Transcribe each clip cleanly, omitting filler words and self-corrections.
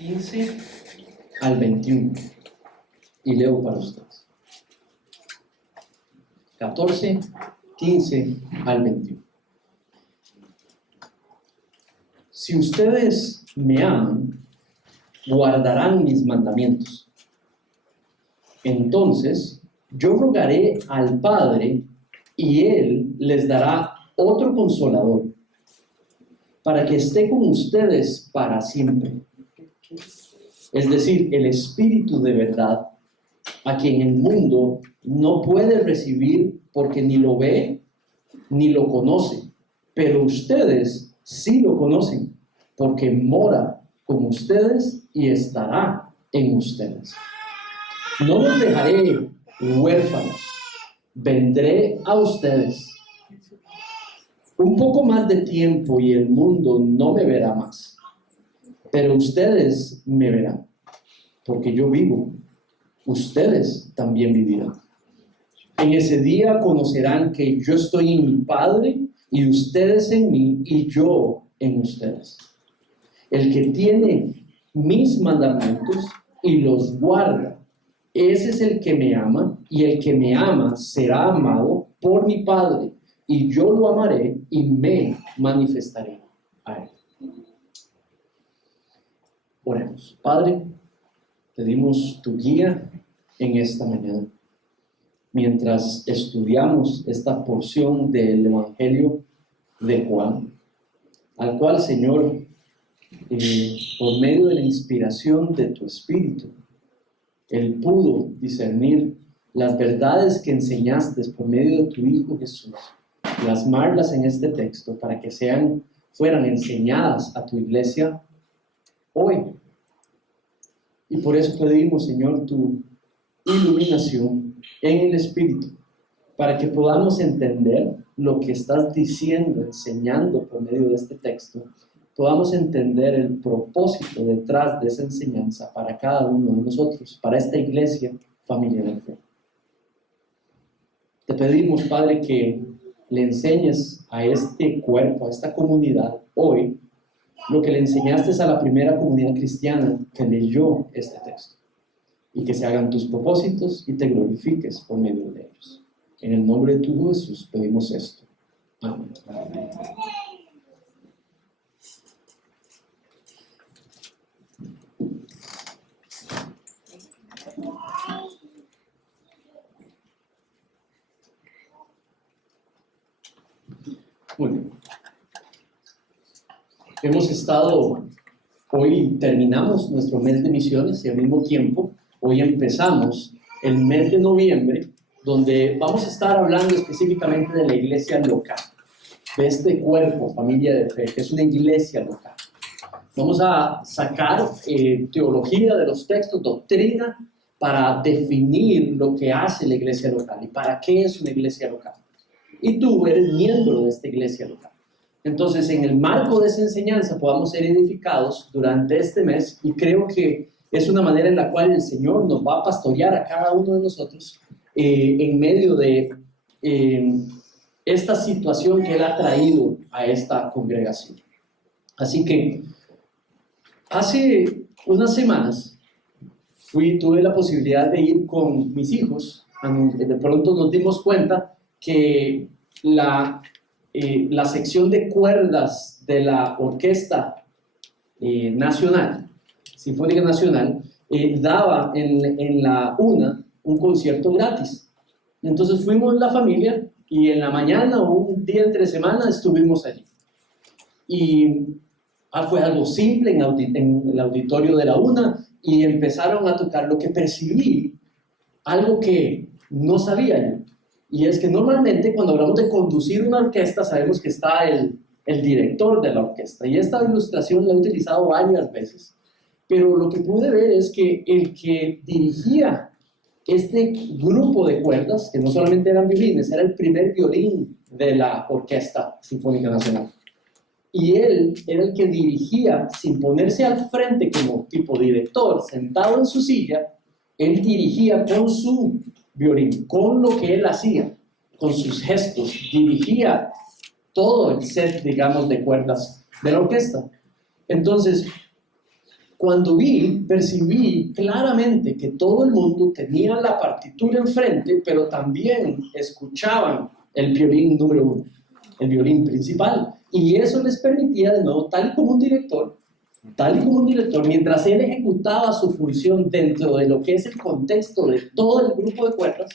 15 al 21. Y leo para ustedes. 14, 15 al 21. Si ustedes me aman, guardarán mis mandamientos. Entonces, yo rogaré al Padre y Él les dará otro consolador para que esté con ustedes para siempre. Es decir, el Espíritu de verdad, a quien el mundo no puede recibir porque ni lo ve ni lo conoce, pero ustedes sí lo conocen porque mora con ustedes y estará en ustedes. No los dejaré huérfanos, vendré a ustedes. Un poco más de tiempo y el mundo no me verá más, pero ustedes me verán, porque yo vivo, ustedes también vivirán. En ese día conocerán que yo estoy en mi Padre y ustedes en mí y yo en ustedes. El que tiene mis mandamientos y los guarda, ese es el que me ama, y el que me ama será amado por mi Padre, y yo lo amaré y me manifestaré a él. Oremos. Padre, pedimos tu guía en esta mañana. Mientras estudiamos esta porción del Evangelio de Juan, al cual, Señor, por medio de la inspiración de tu Espíritu, Él pudo discernir las verdades que enseñaste por medio de tu Hijo Jesús, plasmarlas en este texto para que fueran enseñadas a tu iglesia hoy. Y por eso pedimos, Señor, tu iluminación en el Espíritu, para que podamos entender lo que estás diciendo, enseñando por medio de este texto, podamos entender el propósito detrás de esa enseñanza para cada uno de nosotros, para esta iglesia, familia de fe. Te pedimos, Padre, que le enseñes a este cuerpo, a esta comunidad, hoy, lo que le enseñaste a la primera comunidad cristiana que leyó este texto, y que se hagan tus propósitos y te glorifiques por medio de ellos. En el nombre de tu Hijo Jesús pedimos esto. Amén. Amén. Muy bien. Hoy terminamos nuestro mes de misiones y al mismo tiempo hoy empezamos el mes de noviembre, donde vamos a estar hablando específicamente de la iglesia local, de este cuerpo, familia de fe, que es una iglesia local. Vamos a sacar teología de los textos, doctrina, para definir lo que hace la iglesia local y para qué es una iglesia local. Y tú eres miembro de esta iglesia local. Entonces, en el marco de esa enseñanza podamos ser edificados durante este mes, y creo que es una manera en la cual el Señor nos va a pastorear a cada uno de nosotros en medio de esta situación que Él ha traído a esta congregación. Así que hace unas semanas tuve la posibilidad de ir con mis hijos. De pronto nos dimos cuenta que la sección de cuerdas de la Orquesta Nacional, Sinfónica Nacional, daba en la UNA un concierto gratis. Entonces fuimos la familia y en la mañana o un día entre semana estuvimos allí. Y fue algo simple en el auditorio de la UNA, y empezaron a tocar lo que percibí, algo que no sabía yo. Y es que normalmente cuando hablamos de conducir una orquesta sabemos que está el director de la orquesta, y esta ilustración la he utilizado varias veces, pero lo que pude ver es que el que dirigía este grupo de cuerdas, que no solamente eran violines, era el primer violín de la Orquesta Sinfónica Nacional, y él era el que dirigía sin ponerse al frente como tipo director, sentado en su silla. Él dirigía con su violín, con lo que él hacía, con sus gestos, dirigía todo el set, digamos, de cuerdas de la orquesta. Entonces, Cuando percibí claramente que todo el mundo tenía la partitura enfrente, pero también escuchaban el violín número 1, el violín principal. Y eso les permitía, de nuevo, tal y como un director, mientras él ejecutaba su función dentro de lo que es el contexto de todo el grupo de cuerdas,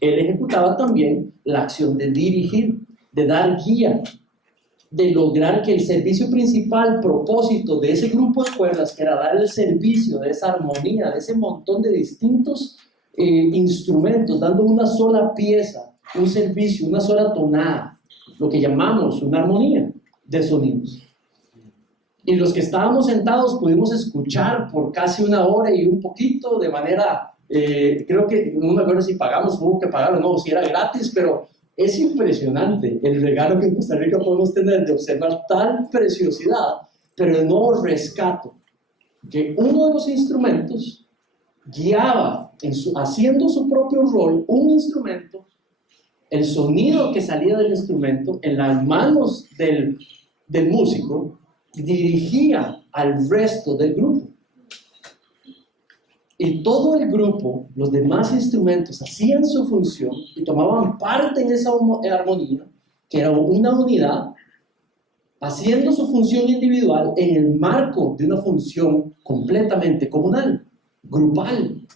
él ejecutaba también la acción de dirigir, de dar guía, de lograr que el servicio principal, propósito de ese grupo de cuerdas, que era dar el servicio de esa armonía, de ese montón de distintos instrumentos, dando una sola pieza, un servicio, una sola tonada, lo que llamamos una armonía de sonidos. Y los que estábamos sentados pudimos escuchar por casi 1 hora y un poquito, de manera, creo que, no me acuerdo si pagamos, hubo que pagar o no, si era gratis, pero es impresionante el regalo que en Costa Rica podemos tener de observar tal preciosidad, pero de nuevo rescato que uno de los instrumentos guiaba, haciendo su propio rol, un instrumento, el sonido que salía del instrumento en las manos del músico, dirigía al resto del grupo. Y todo el grupo, los demás instrumentos, hacían su función y tomaban parte en esa armonía, que era una unidad, haciendo su función individual en el marco de una función completamente comunal, grupal.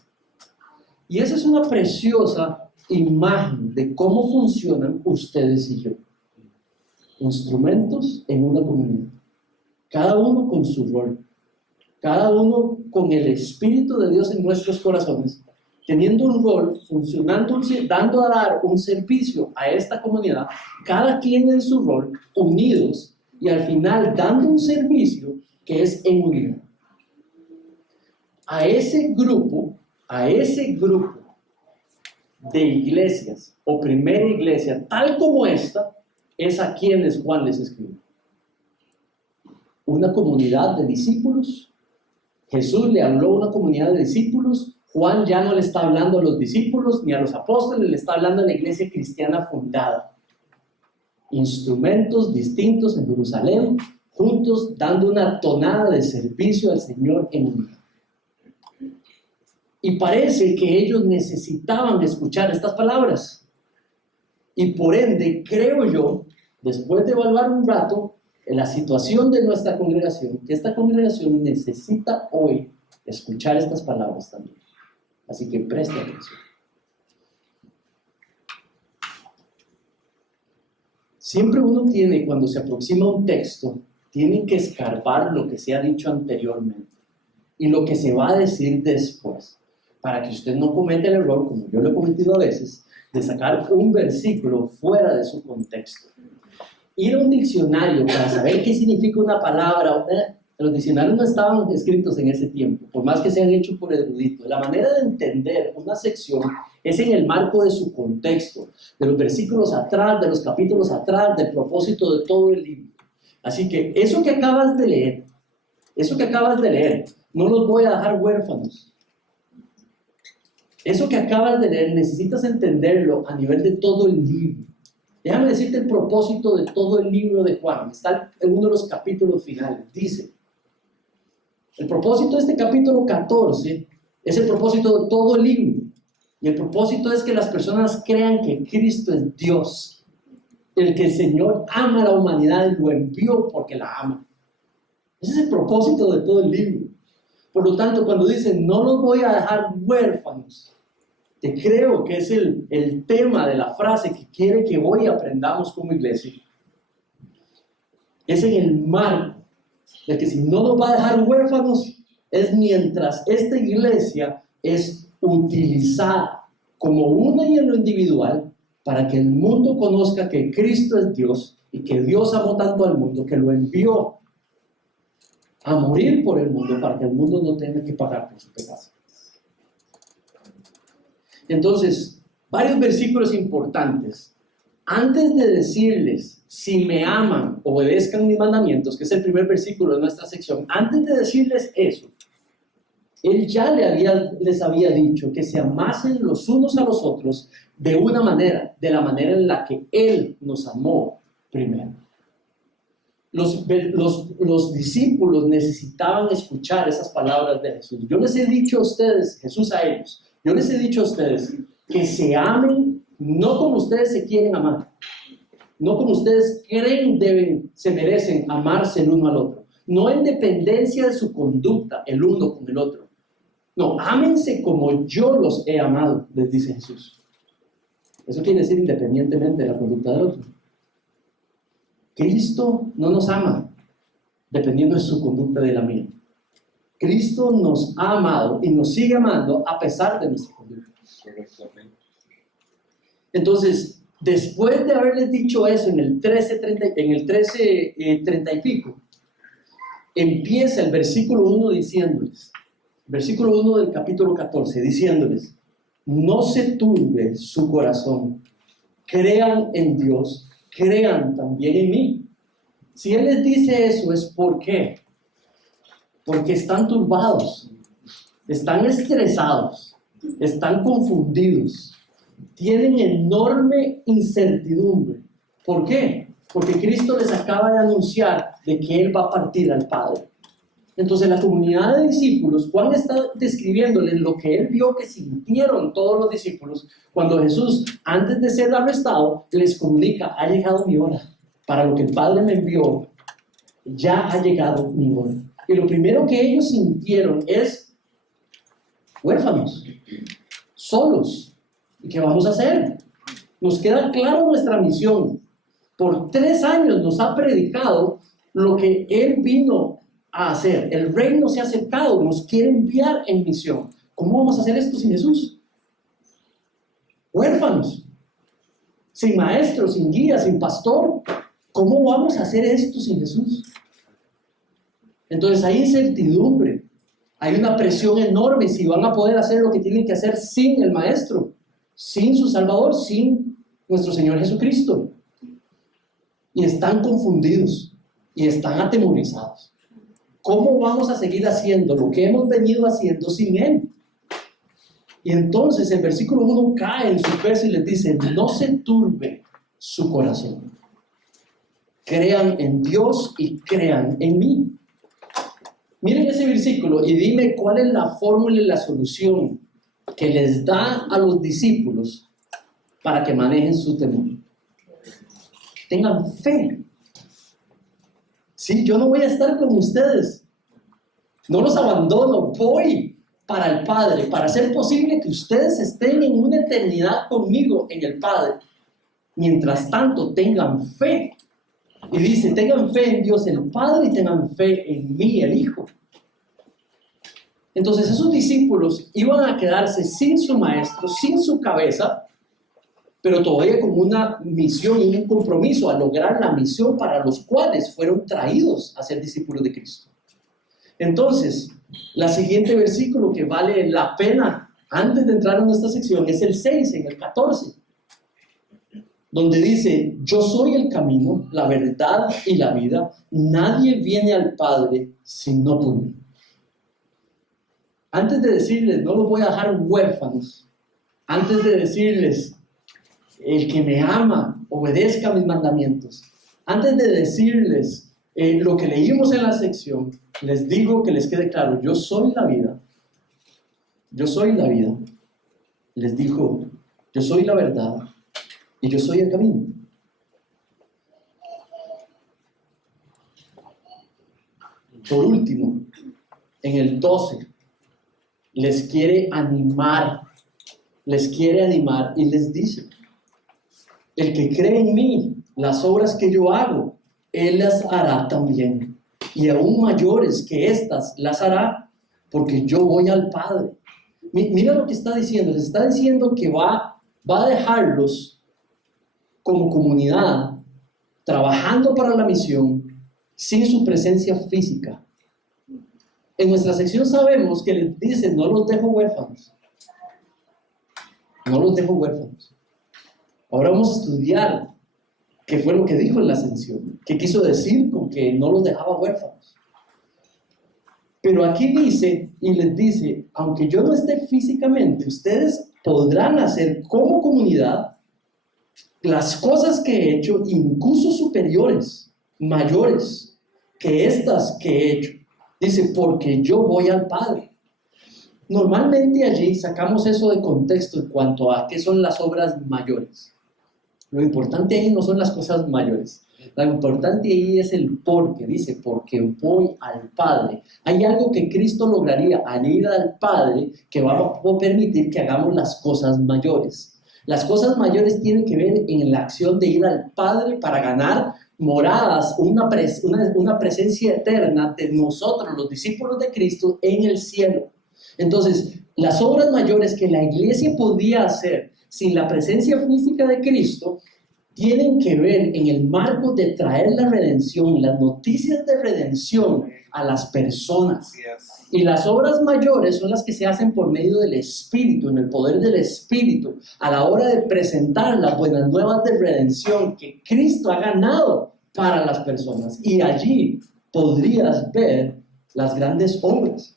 Y esa es una preciosa imagen de cómo funcionan ustedes y yo. Instrumentos en una comunidad. Cada uno con su rol, cada uno con el Espíritu de Dios en nuestros corazones, teniendo un rol, funcionando, dando a dar un servicio a esta comunidad, cada quien en su rol, unidos, y al final dando un servicio que es en unidad. A ese grupo de iglesias, o primera iglesia, tal como esta, es a quienes Juan les escribe. Una comunidad de discípulos. Jesús le habló a una comunidad de discípulos. Juan ya no le está hablando a los discípulos ni a los apóstoles, le está hablando a la iglesia cristiana fundada. Instrumentos distintos en Jerusalén, juntos dando una tonada de servicio al Señor en unidad. Y parece que ellos necesitaban escuchar estas palabras. Y por ende, creo yo, después de evaluar un rato, en la situación de nuestra congregación, que esta congregación necesita hoy escuchar estas palabras también. Así que preste atención. Siempre uno tiene, cuando se aproxima a un texto, tiene que escarbar lo que se ha dicho anteriormente y lo que se va a decir después, para que usted no cometa el error, como yo lo he cometido a veces, de sacar un versículo fuera de su contexto. Ir a un diccionario para saber qué significa una palabra, los diccionarios no estaban escritos en ese tiempo, por más que sean hechos por eruditos. La manera de entender una sección es en el marco de su contexto, de los versículos atrás, de los capítulos atrás, del propósito de todo el libro. Así que eso que acabas de leer, no los voy a dejar huérfanos. Eso que acabas de leer necesitas entenderlo a nivel de todo el libro. Déjame decirte el propósito de todo el libro de Juan. Está en uno de los capítulos finales. Dice, el propósito de este capítulo 14 es el propósito de todo el libro. Y el propósito es que las personas crean que Cristo es Dios, el que el Señor ama a la humanidad y lo envió porque la ama. Ese es el propósito de todo el libro. Por lo tanto, cuando dicen, no los voy a dejar huérfanos, que creo que es el tema de la frase que quiere que hoy aprendamos como iglesia, es en el marco de que si no nos va a dejar huérfanos, es mientras esta iglesia es utilizada como una y en lo individual para que el mundo conozca que Cristo es Dios y que Dios amó tanto al mundo que lo envió a morir por el mundo para que el mundo no tenga que pagar por su pecado. Entonces, varios versículos importantes. Antes de decirles, si me aman, obedezcan mis mandamientos, que es el primer versículo de nuestra sección, antes de decirles eso, Él ya les había dicho que se amasen los unos a los otros de una manera, de la manera en la que Él nos amó primero. los discípulos necesitaban escuchar esas palabras de Jesús. Yo les he dicho a ustedes, Jesús a ellos, yo les he dicho a ustedes que se amen no como ustedes se quieren amar, no como ustedes creen se merecen amarse el uno al otro, no en dependencia de su conducta el uno con el otro. No, ámense como yo los he amado, les dice Jesús. Eso quiere decir independientemente de la conducta del otro. Cristo no nos ama dependiendo de su conducta de la mía. Cristo nos ha amado y nos sigue amando a pesar de nuestra conducta. Entonces, después de haberles dicho eso en el 13:30 y pico, empieza el versículo 1 diciéndoles, versículo 1 del capítulo 14, diciéndoles: no se turbe su corazón, crean en Dios, crean también en mí. Si Él les dice eso, es ¿por qué? Porque están turbados, están estresados, están confundidos, tienen enorme incertidumbre. ¿Por qué? Porque Cristo les acaba de anunciar de que Él va a partir al Padre. Entonces la comunidad de discípulos, Juan está describiéndoles lo que él vio que sintieron todos los discípulos cuando Jesús, antes de ser arrestado, les comunica: ha llegado mi hora, para lo que el Padre me envió, ya ha llegado mi hora. Y lo primero que ellos sintieron es huérfanos, solos. ¿Y qué vamos a hacer? Nos queda claro nuestra misión. Por 3 años nos ha predicado lo que Él vino a hacer. El reino se ha acercado, nos quiere enviar en misión. ¿Cómo vamos a hacer esto sin Jesús? Huérfanos, sin maestro, sin guía, sin pastor. ¿Cómo vamos a hacer esto sin Jesús? Entonces hay incertidumbre, hay una presión enorme si van a poder hacer lo que tienen que hacer sin el maestro, sin su Salvador, sin nuestro Señor Jesucristo. Y están confundidos y están atemorizados. ¿Cómo vamos a seguir haciendo lo que hemos venido haciendo sin Él? Y entonces el versículo 1 cae en su peso y les dice: no se turbe su corazón. Crean en Dios y crean en mí. Miren ese versículo y dime cuál es la fórmula y la solución que les da a los discípulos para que manejen su temor. Tengan fe. Sí, yo no voy a estar con ustedes, no los abandono, voy para el Padre, para hacer posible que ustedes estén en una eternidad conmigo en el Padre. Mientras tanto, tengan fe. Y dice: tengan fe en Dios el Padre y tengan fe en mí el Hijo. Entonces esos discípulos iban a quedarse sin su maestro, sin su cabeza, pero todavía con una misión y un compromiso a lograr la misión para los cuales fueron traídos a ser discípulos de Cristo. Entonces, la siguiente versículo que vale la pena antes de entrar en esta sección es el 6, en el 14, donde dice: yo soy el camino, la verdad y la vida, nadie viene al Padre sino por mí. Antes de decirles: no los voy a dejar huérfanos, antes de decirles: el que me ama, obedezca mis mandamientos, antes de decirles lo que leímos en la sección, les digo que les quede claro: yo soy la vida. Yo soy la vida. Les dijo: yo soy la verdad y yo soy el camino. Por último, en el 12, les quiere animar y les dice: el que cree en mí, las obras que yo hago, Él las hará también, y aún mayores que estas las hará, porque yo voy al Padre. Mira lo que está diciendo. Les está diciendo que va a dejarlos como comunidad, trabajando para la misión, sin su presencia física. En nuestra sección sabemos que les dicen: no los dejo huérfanos. No los dejo huérfanos. Ahora vamos a estudiar qué fue lo que dijo en la ascensión, qué quiso decir con que no los dejaba huérfanos. Pero aquí dice y les dice: aunque yo no esté físicamente, ustedes podrán hacer como comunidad las cosas que he hecho, incluso superiores, mayores que estas que he hecho. Dice, porque yo voy al Padre. Normalmente allí sacamos eso de contexto en cuanto a qué son las obras mayores. Lo importante ahí no son las cosas mayores. Lo importante ahí es el por qué. Dice, porque voy al Padre. Hay algo que Cristo lograría al ir al Padre que va a permitir que hagamos las cosas mayores. Las cosas mayores tienen que ver en la acción de ir al Padre para ganar moradas, una presencia eterna de nosotros, los discípulos de Cristo, en el cielo. Entonces, las obras mayores que la iglesia podía hacer sin la presencia física de Cristo tienen que ver en el marco de traer la redención, las noticias de redención a las personas. Y las obras mayores son las que se hacen por medio del Espíritu, en el poder del Espíritu, a la hora de presentar las buenas nuevas de redención que Cristo ha ganado para las personas. Y allí podrías ver las grandes obras.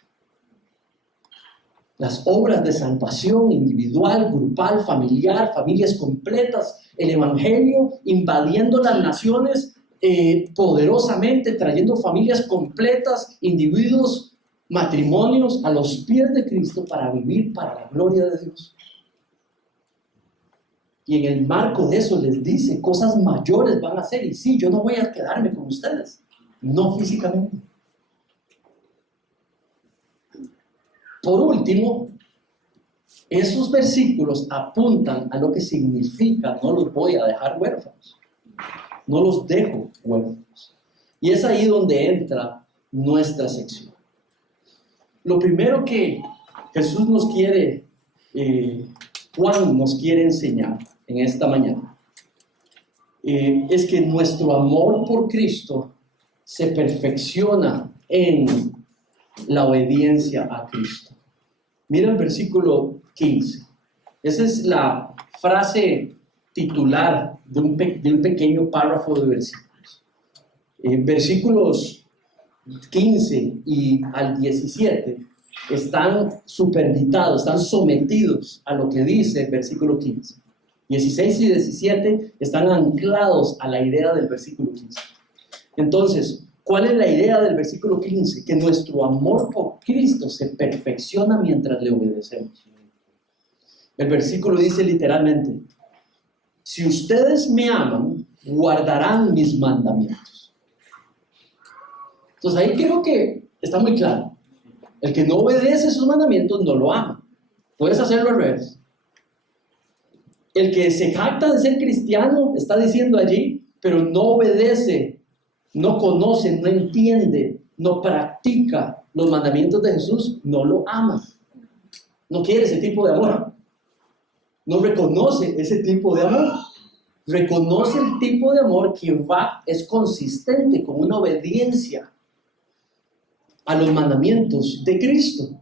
Las obras de salvación individual, grupal, familiar, familias completas, el Evangelio invadiendo las naciones poderosamente, trayendo familias completas, individuos, matrimonios a los pies de Cristo para vivir para la gloria de Dios. Y en el marco de eso les dice, cosas mayores van a hacer. Y sí, yo no voy a quedarme con ustedes, no físicamente. Por último, esos versículos apuntan a lo que significa no los voy a dejar huérfanos, no los dejo huérfanos. Y es ahí donde entra nuestra sección. Lo primero que Jesús nos quiere, Juan nos quiere enseñar en esta mañana, es que nuestro amor por Cristo se perfecciona en la obediencia a Cristo. Mira el versículo 15. Esa es la frase titular de un pequeño párrafo de versículos. Versículos 15 y al 17 están superditados, están sometidos a lo que dice el versículo 15. 16 y 17 están anclados a la idea del versículo 15. Entonces, ¿cuál es la idea del versículo 15? Que nuestro amor por Cristo se perfecciona mientras le obedecemos. El versículo dice literalmente, si ustedes me aman, guardarán mis mandamientos. Entonces ahí creo que está muy claro. El que no obedece sus mandamientos no lo ama. Puedes hacerlo al revés. El que se jacta de ser cristiano está diciendo allí, pero no obedece, no conoce, no entiende, no practica los mandamientos de Jesús, no lo ama. No quiere ese tipo de amor. No reconoce ese tipo de amor. Reconoce el tipo de amor que es consistente con una obediencia a los mandamientos de Cristo.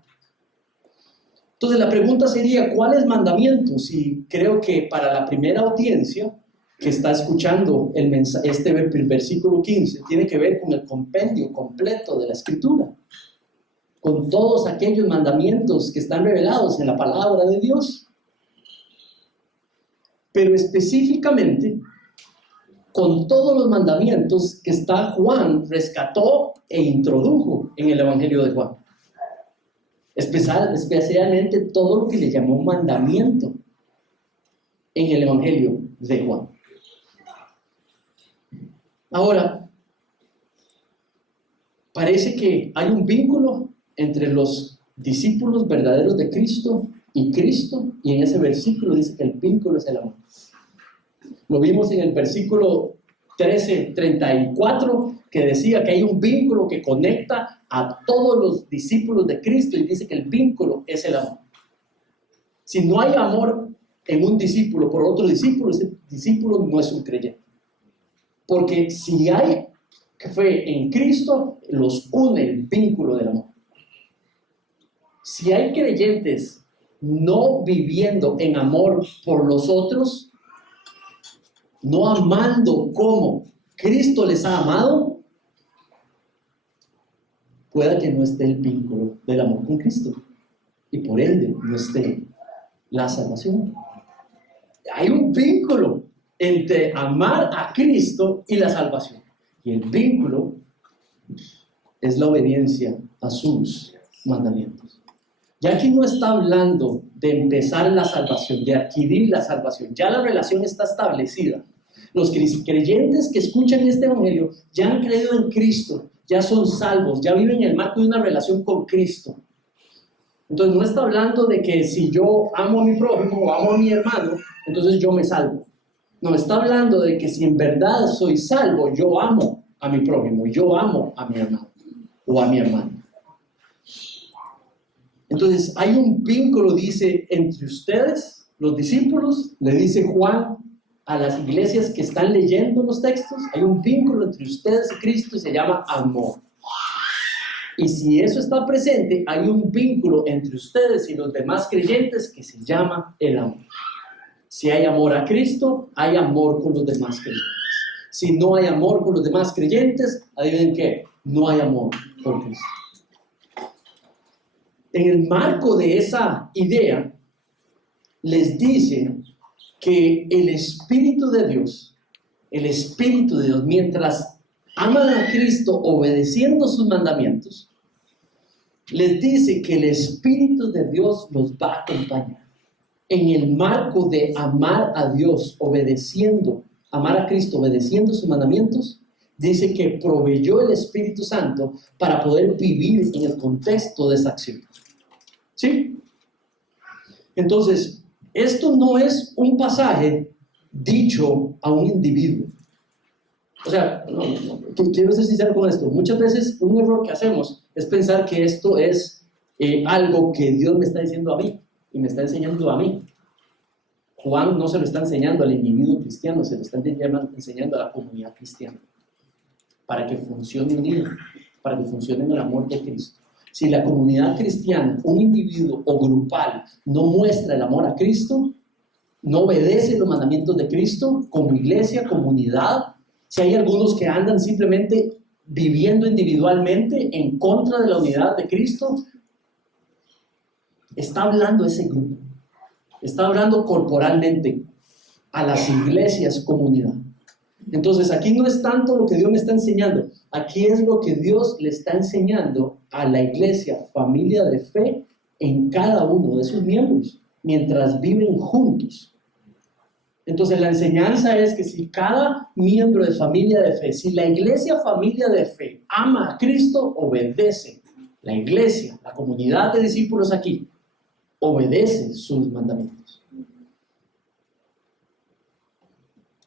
Entonces la pregunta sería, ¿cuáles mandamientos? Y creo que para la primera audiencia que está escuchando el versículo 15, tiene que ver con el compendio completo de la Escritura, con todos aquellos mandamientos que están revelados en la palabra de Dios, pero específicamente con todos los mandamientos que Juan rescató e introdujo en el Evangelio de Juan. Especialmente todo lo que le llamó mandamiento en el Evangelio de Juan. Ahora, parece que hay un vínculo entre los discípulos verdaderos de Cristo, y en ese versículo dice que el vínculo es el amor. Lo vimos en el versículo 13:34, que decía que hay un vínculo que conecta a todos los discípulos de Cristo, y dice que el vínculo es el amor. Si no hay amor en un discípulo por otro discípulo, ese discípulo no es un creyente. Porque si hay fe en Cristo, los une el vínculo del amor. Si hay creyentes no viviendo en amor por los otros, no amando como Cristo les ha amado, pueda que no esté el vínculo del amor con Cristo y por ende no esté la salvación. Hay un vínculo entre amar a Cristo y la salvación. Y el vínculo es la obediencia a sus mandamientos. Ya aquí no está hablando de empezar la salvación, de adquirir la salvación. Ya la relación está establecida. Los creyentes que escuchan este evangelio ya han creído en Cristo, ya son salvos, ya viven en el marco de una relación con Cristo. Entonces no está hablando de que si yo amo a mi prójimo o amo a mi hermano, entonces yo me salvo. No, está hablando de que si en verdad soy salvo, yo amo a mi prójimo, yo amo a mi hermano o a mi hermana. Entonces hay un vínculo, dice, entre ustedes, los discípulos, le dice Juan a las iglesias que están leyendo los textos, hay un vínculo entre ustedes y Cristo y se llama amor. Y si eso está presente, hay un vínculo entre ustedes y los demás creyentes que se llama el amor. Si hay amor a Cristo, hay amor con los demás creyentes. Si no hay amor con los demás creyentes, adivinen qué, no hay amor por Cristo. En el marco de esa idea, les dice que el Espíritu de Dios, mientras aman a Cristo obedeciendo sus mandamientos, les dice que el Espíritu de Dios los va a acompañar. En el marco de amar a Dios, amar a Cristo obedeciendo sus mandamientos, dice que proveyó el Espíritu Santo para poder vivir en el contexto de esa acción. ¿Sí? Entonces, esto no es un pasaje dicho a un individuo. O sea, quiero ser sincero con esto. Muchas veces un error que hacemos es pensar que esto es algo que Dios me está diciendo a mí y me está enseñando a mí. Juan no se lo está enseñando al individuo cristiano, se lo está enseñando a la comunidad cristiana para que funcione unido, para que funcione en el amor de Cristo. Si la comunidad cristiana, un individuo o grupal, no muestra el amor a Cristo, no obedece los mandamientos de Cristo, como iglesia, comunidad, si hay algunos que andan simplemente viviendo individualmente en contra de la unidad de Cristo, está hablando ese grupo, está hablando corporalmente a las iglesias, comunidad. Entonces aquí no es tanto lo que Dios me está enseñando, aquí es lo que Dios le está enseñando a la iglesia, familia de fe, en cada uno de sus miembros, mientras viven juntos. Entonces la enseñanza es que si cada miembro de familia de fe, si la iglesia familia de fe ama a Cristo, obedece. La iglesia, la comunidad de discípulos aquí, obedece sus mandamientos.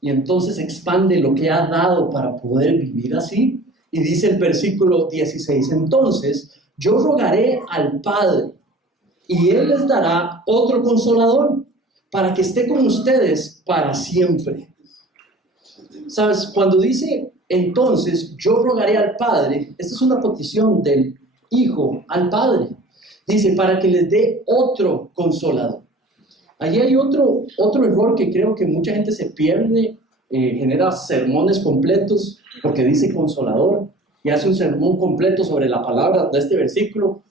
Y entonces expande lo que ha dado para poder vivir así. Y dice el versículo 16, entonces yo rogaré al Padre y Él les dará otro consolador para que esté con ustedes para siempre. ¿Sabes? Cuando dice entonces yo rogaré al Padre, esta es una petición del Hijo al Padre. Dice para que les dé otro consolador. Allí hay otro error que creo que mucha gente se pierde, genera sermones completos porque dice consolador y hace un sermón completo sobre la palabra de este versículo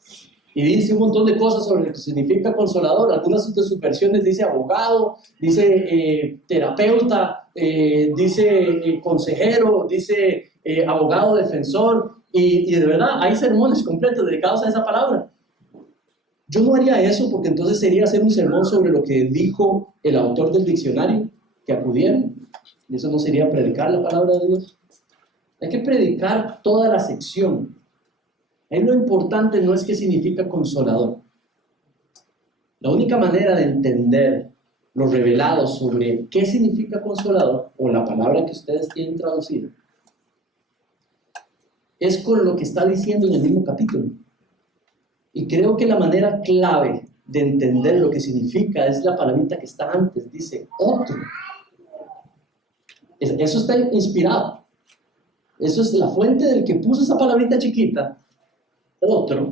y dice un montón de cosas sobre lo que significa consolador. Algunas de sus versiones dice abogado, dice terapeuta, dice consejero, dice abogado defensor y de verdad hay sermones completos dedicados a esa palabra. Yo no haría eso porque entonces sería hacer un sermón sobre lo que dijo el autor del diccionario que acudieron. Y eso no sería predicar la palabra de Dios. Hay que predicar toda la sección. Ahí lo importante no es qué significa consolador. La única manera de entender lo revelado sobre qué significa consolador, o la palabra que ustedes tienen traducida, es con lo que está diciendo en el mismo capítulo. Y creo que la manera clave de entender lo que significa es la palabrita que está antes, dice otro. Eso está inspirado. Eso es la fuente del que puso esa palabrita chiquita. Otro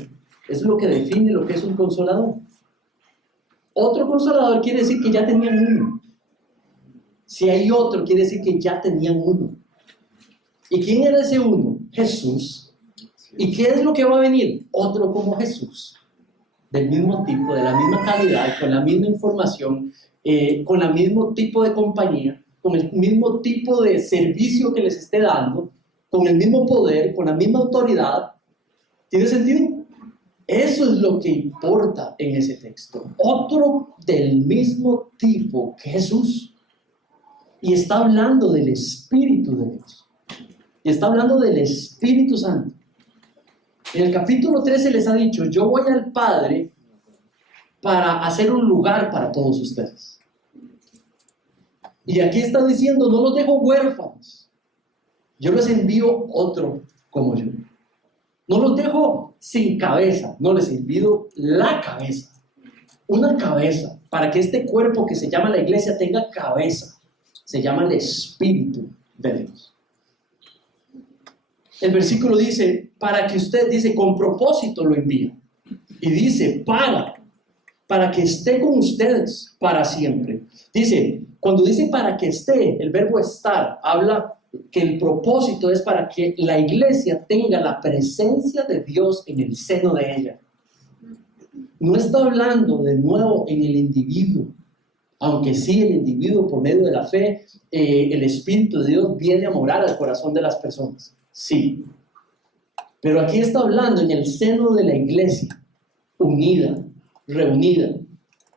es lo que define lo que es un consolador. Otro consolador quiere decir que ya tenían uno. Si hay otro, quiere decir que ya tenían uno. ¿Y quién era ese uno? Jesús. ¿Y qué es lo que va a venir? Otro como Jesús, del mismo tipo, de la misma calidad, con la misma información, con el mismo tipo de compañía, con el mismo tipo de servicio que les esté dando, con el mismo poder, con la misma autoridad. ¿Tiene sentido? Eso es lo que importa en ese texto. Otro del mismo tipo que Jesús. Y está hablando del Espíritu de Dios. Y está hablando del Espíritu Santo. En el capítulo 13 les ha dicho, yo voy al Padre para hacer un lugar para todos ustedes. Y aquí está diciendo, no los dejo huérfanos. Yo les envío otro como yo. No los dejo sin cabeza, no les envío la cabeza. Una cabeza, para que este cuerpo que se llama la iglesia tenga cabeza. Se llama el Espíritu de Dios. El versículo dice, para que usted, dice, con propósito lo envía. Y dice, para que esté con ustedes para siempre. Dice, cuando dice para que esté, el verbo estar, habla que el propósito es para que la iglesia tenga la presencia de Dios en el seno de ella. No está hablando de nuevo en el individuo, aunque sí el individuo por medio de la fe, el Espíritu de Dios viene a morar al corazón de las personas. Sí, pero aquí está hablando en el seno de la iglesia, unida, reunida.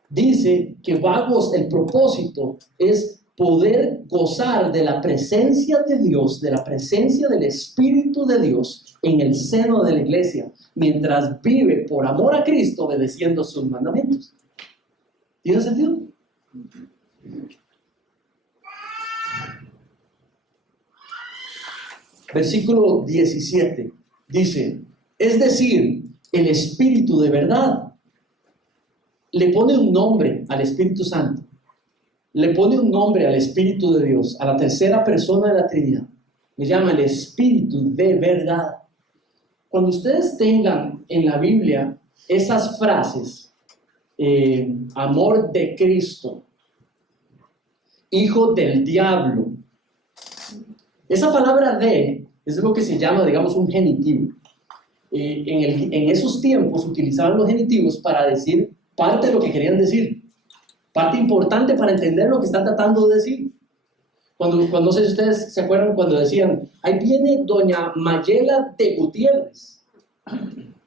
Dice que el propósito es poder gozar de la presencia de Dios, de la presencia del Espíritu de Dios en el seno de la iglesia, mientras vive por amor a Cristo obedeciendo sus mandamientos. ¿Tiene sentido? Versículo 17 dice, es decir, el Espíritu de verdad le pone un nombre al Espíritu Santo, le pone un nombre al Espíritu de Dios, a la tercera persona de la Trinidad. Le llama el Espíritu de verdad. Cuando ustedes tengan en la Biblia esas frases, amor de Cristo, hijo del diablo, esa palabra de es lo que se llama, digamos, un genitivo. En esos tiempos utilizaban los genitivos para decir parte de lo que querían decir, parte importante para entender lo que están tratando de decir. Cuando no sé si ustedes se acuerdan cuando decían, ahí viene doña Mayela de Gutiérrez,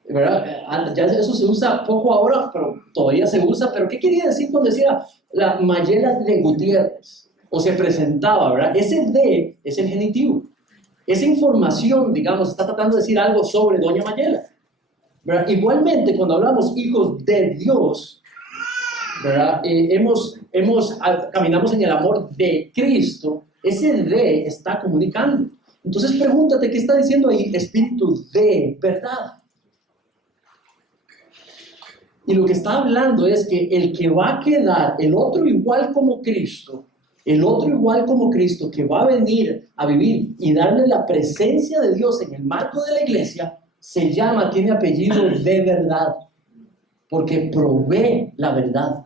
¿verdad? Ya eso se usa poco ahora, pero todavía se usa. Pero ¿qué quería decir cuando decía la Mayela de Gutiérrez? O se presentaba, ¿verdad? Ese de es el genitivo. Esa información, digamos, está tratando de decir algo sobre doña Mayela, ¿verdad? Igualmente, cuando hablamos hijos de Dios, ¿verdad? Caminamos en el amor de Cristo, ese de está comunicando. Entonces pregúntate, ¿qué está diciendo ahí? Espíritu de verdad. Y lo que está hablando es que el que va a quedar, el otro igual como Cristo, el otro igual como Cristo que va a venir a vivir y darle la presencia de Dios en el marco de la iglesia, tiene apellido de verdad, porque provee la verdad.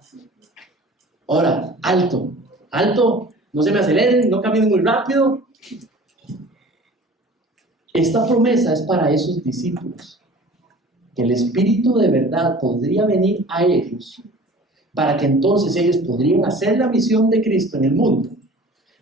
Ahora, alto, no se me aceleren, no caminen muy rápido. Esta promesa es para esos discípulos, que el Espíritu de verdad podría venir a ellos, para que entonces ellos podrían hacer la misión de Cristo en el mundo,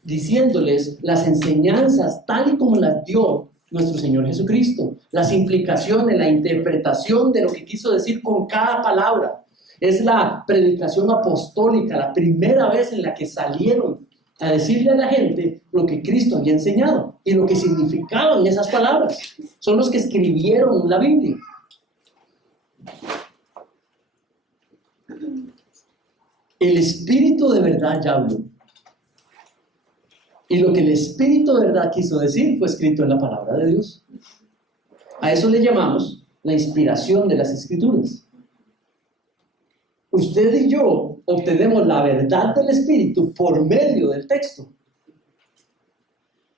diciéndoles las enseñanzas tal y como las dio nuestro Señor Jesucristo, las implicaciones, la interpretación de lo que quiso decir con cada palabra. Es la predicación apostólica, la primera vez en la que salieron a decirle a la gente lo que Cristo había enseñado y lo que significaban esas palabras. Son los que escribieron la Biblia. El Espíritu de verdad ya habló. Y lo que el Espíritu de verdad quiso decir fue escrito en la palabra de Dios. A eso le llamamos la inspiración de las Escrituras. Usted y yo obtenemos la verdad del Espíritu por medio del texto.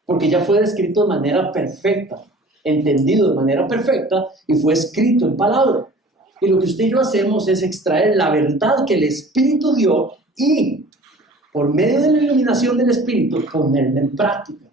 Porque ya fue descrito de manera perfecta, entendido de manera perfecta y fue escrito en palabra. Y lo que usted y yo hacemos es extraer la verdad que el Espíritu dio y, por medio de la iluminación del Espíritu, ponerla en práctica.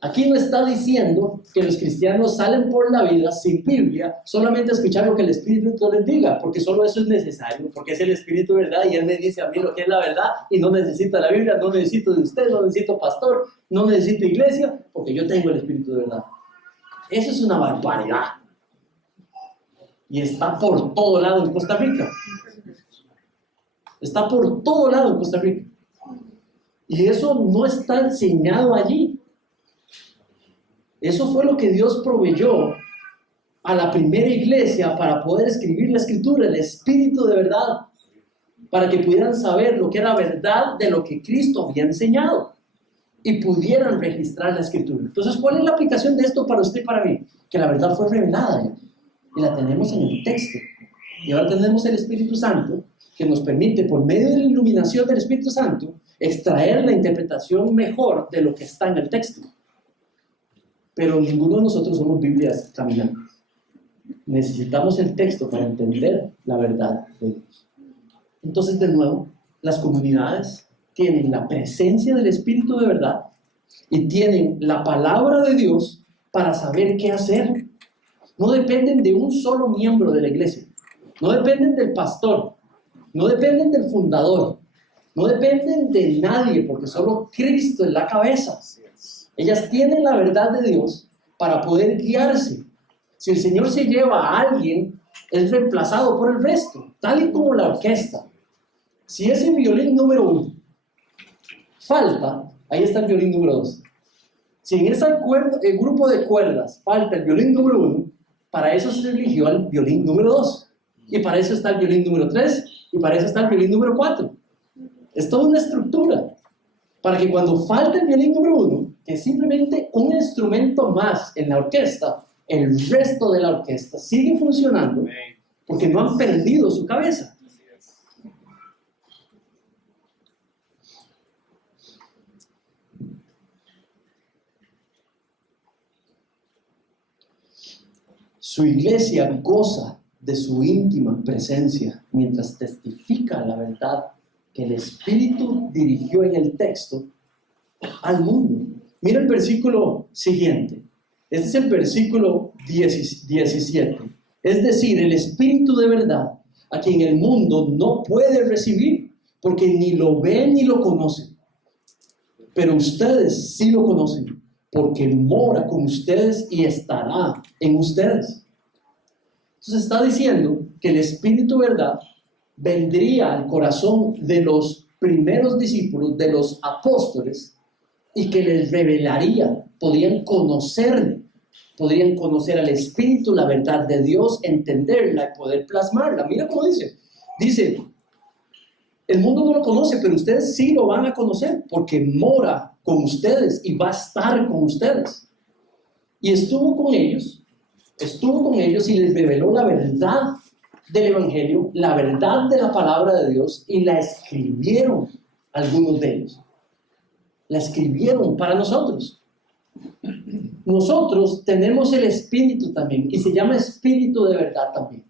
Aquí no está diciendo que los cristianos salen por la vida sin Biblia, solamente a escuchar lo que el Espíritu les diga, porque solo eso es necesario, porque es el Espíritu de verdad y Él me dice a mí lo que es la verdad y no necesito la Biblia, no necesito de usted, no necesito pastor, no necesito iglesia, porque yo tengo el Espíritu de verdad. Eso es una barbaridad. Y está por todo lado en Costa Rica. Está por todo lado en Costa Rica. Y eso no está enseñado allí. Eso fue lo que Dios proveyó a la primera iglesia para poder escribir la escritura, el Espíritu de verdad, para que pudieran saber lo que era verdad de lo que Cristo había enseñado y pudieran registrar la escritura. Entonces, ¿cuál es la aplicación de esto para usted y para mí? Que la verdad fue revelada ya, y la tenemos en el texto. Y ahora tenemos el Espíritu Santo que nos permite, por medio de la iluminación del Espíritu Santo, extraer la interpretación mejor de lo que está en el texto. Pero ninguno de nosotros somos Biblias caminantes. Necesitamos el texto para entender la verdad de Dios. Entonces, de nuevo, las comunidades tienen la presencia del Espíritu de verdad y tienen la palabra de Dios para saber qué hacer. No dependen de un solo miembro de la iglesia. No dependen del pastor. No dependen del fundador. No dependen de nadie, porque solo Cristo es la cabeza. Ellas tienen la verdad de Dios para poder guiarse. Si el Señor se lleva a alguien, es reemplazado por el resto, tal y como la orquesta. Si ese violín número 1 falta, ahí está el violín número 2. Si en ese grupo de cuerdas falta el violín número 1, para eso se eligió al violín número 2. Y para eso está el violín número 3, y para eso está el violín número 4. Es toda una estructura. Para que cuando falte el violín número 1, que es simplemente un instrumento más en la orquesta, el resto de la orquesta sigue funcionando porque no han perdido su cabeza. Su iglesia goza de su íntima presencia mientras testifica la verdad que el Espíritu dirigió en el texto al mundo. Mira el versículo siguiente. Este es el versículo 17. Es decir, el Espíritu de verdad, a quien el mundo no puede recibir, porque ni lo ve ni lo conoce. Pero ustedes sí lo conocen, porque mora con ustedes y estará en ustedes. Entonces está diciendo que el Espíritu de verdad vendría al corazón de los primeros discípulos, de los apóstoles, y que les revelaría, podrían conocerle, podrían conocer al Espíritu, la verdad de Dios, entenderla y poder plasmarla. Mira cómo dice, el mundo no lo conoce, pero ustedes sí lo van a conocer, porque mora con ustedes y va a estar con ustedes. Y estuvo con ellos y les reveló la verdad del Evangelio, la verdad de la palabra de Dios, y la escribieron algunos de ellos. La escribieron para nosotros. Nosotros tenemos el Espíritu también, y se llama Espíritu de verdad también.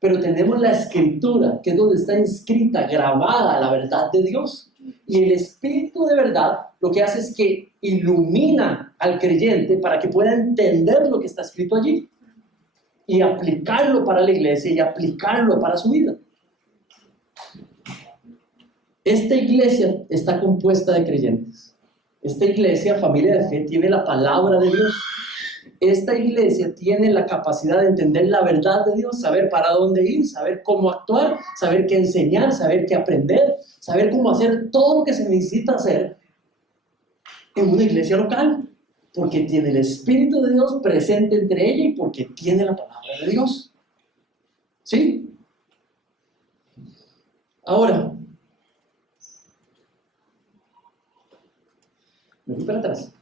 Pero tenemos la Escritura, que es donde está inscrita, grabada la verdad de Dios. Y el Espíritu de verdad lo que hace es que ilumina al creyente para que pueda entender lo que está escrito allí y aplicarlo para la iglesia y aplicarlo para su vida. Esta iglesia está compuesta de creyentes. Esta iglesia, familia de fe, tiene la palabra de Dios. Esta iglesia tiene la capacidad de entender la verdad de Dios, saber para dónde ir, saber cómo actuar, saber qué enseñar, saber qué aprender, saber cómo hacer todo lo que se necesita hacer en una iglesia local, porque tiene el Espíritu de Dios presente entre ella y porque tiene la palabra de Dios. ¿Sí? Ahora, me fui para atrás.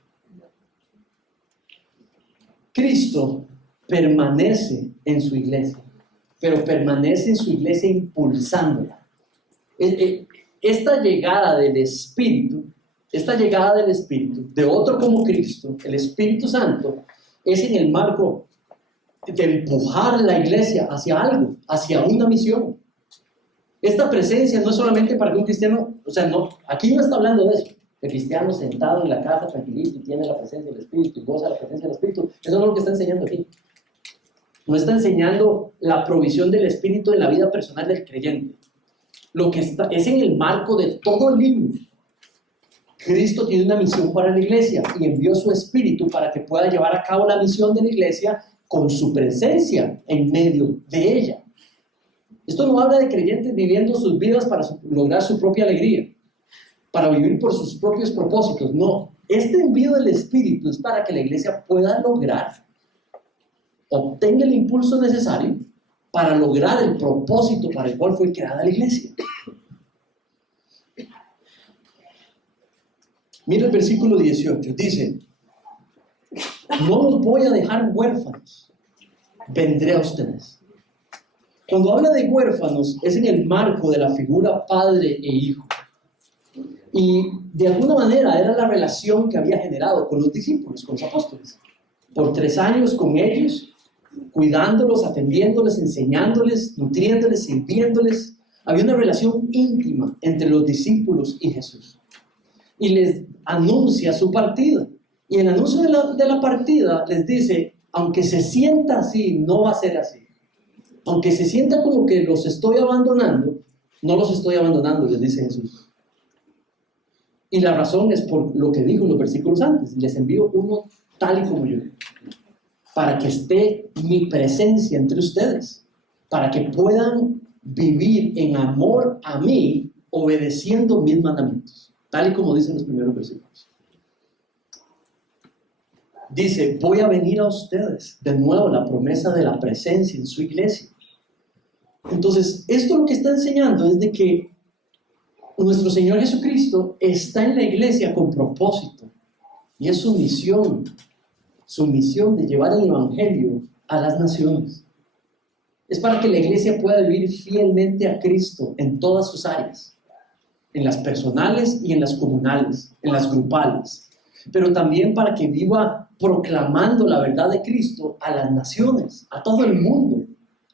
Cristo permanece en su iglesia, pero permanece en su iglesia impulsándola. Esta llegada del Espíritu, de otro como Cristo, el Espíritu Santo, es en el marco de empujar la iglesia hacia algo, hacia una misión. Esta presencia no es solamente para que un cristiano, aquí no está hablando de eso. El cristiano sentado en la casa tranquilito y tiene la presencia del Espíritu y goza la presencia del Espíritu. Eso no es lo que está enseñando aquí. No está enseñando la provisión del Espíritu en la vida personal del creyente. Lo que está es en el marco de todo el libro. Cristo tiene una misión para la iglesia y envió su Espíritu para que pueda llevar a cabo la misión de la iglesia con su presencia en medio de ella. Esto no habla de creyentes viviendo sus vidas para lograr su propia alegría, para vivir por sus propios propósitos. No, este envío del Espíritu es para que la iglesia pueda lograr, obtenga el impulso necesario para lograr el propósito para el cual fue creada la iglesia. Mira el versículo 18, dice: no los voy a dejar huérfanos, vendré a ustedes. Cuando habla de huérfanos, es en el marco de la figura padre e hijo. Y de alguna manera era la relación que había generado con los discípulos, con los apóstoles. Por 3 años con ellos, cuidándolos, atendiéndoles, enseñándoles, nutriéndoles, sirviéndoles. Había una relación íntima entre los discípulos y Jesús. Y les anuncia su partida. Y en el anuncio de la partida les dice: aunque se sienta así, no va a ser así. Aunque se sienta como que los estoy abandonando, no los estoy abandonando, les dice Jesús. Y la razón es por lo que dijo en los versículos antes: les envío uno tal y como yo, para que esté mi presencia entre ustedes, para que puedan vivir en amor a mí, obedeciendo mis mandamientos, tal y como dicen los primeros versículos. Dice: voy a venir a ustedes. De nuevo, la promesa de la presencia en su iglesia. Entonces, esto lo que está enseñando es de que nuestro Señor Jesucristo está en la iglesia con propósito. Y es su misión de llevar el evangelio a las naciones. Es para que la iglesia pueda vivir fielmente a Cristo en todas sus áreas, en las personales y en las comunales, en las grupales, pero también para que viva proclamando la verdad de Cristo a las naciones, a todo el mundo,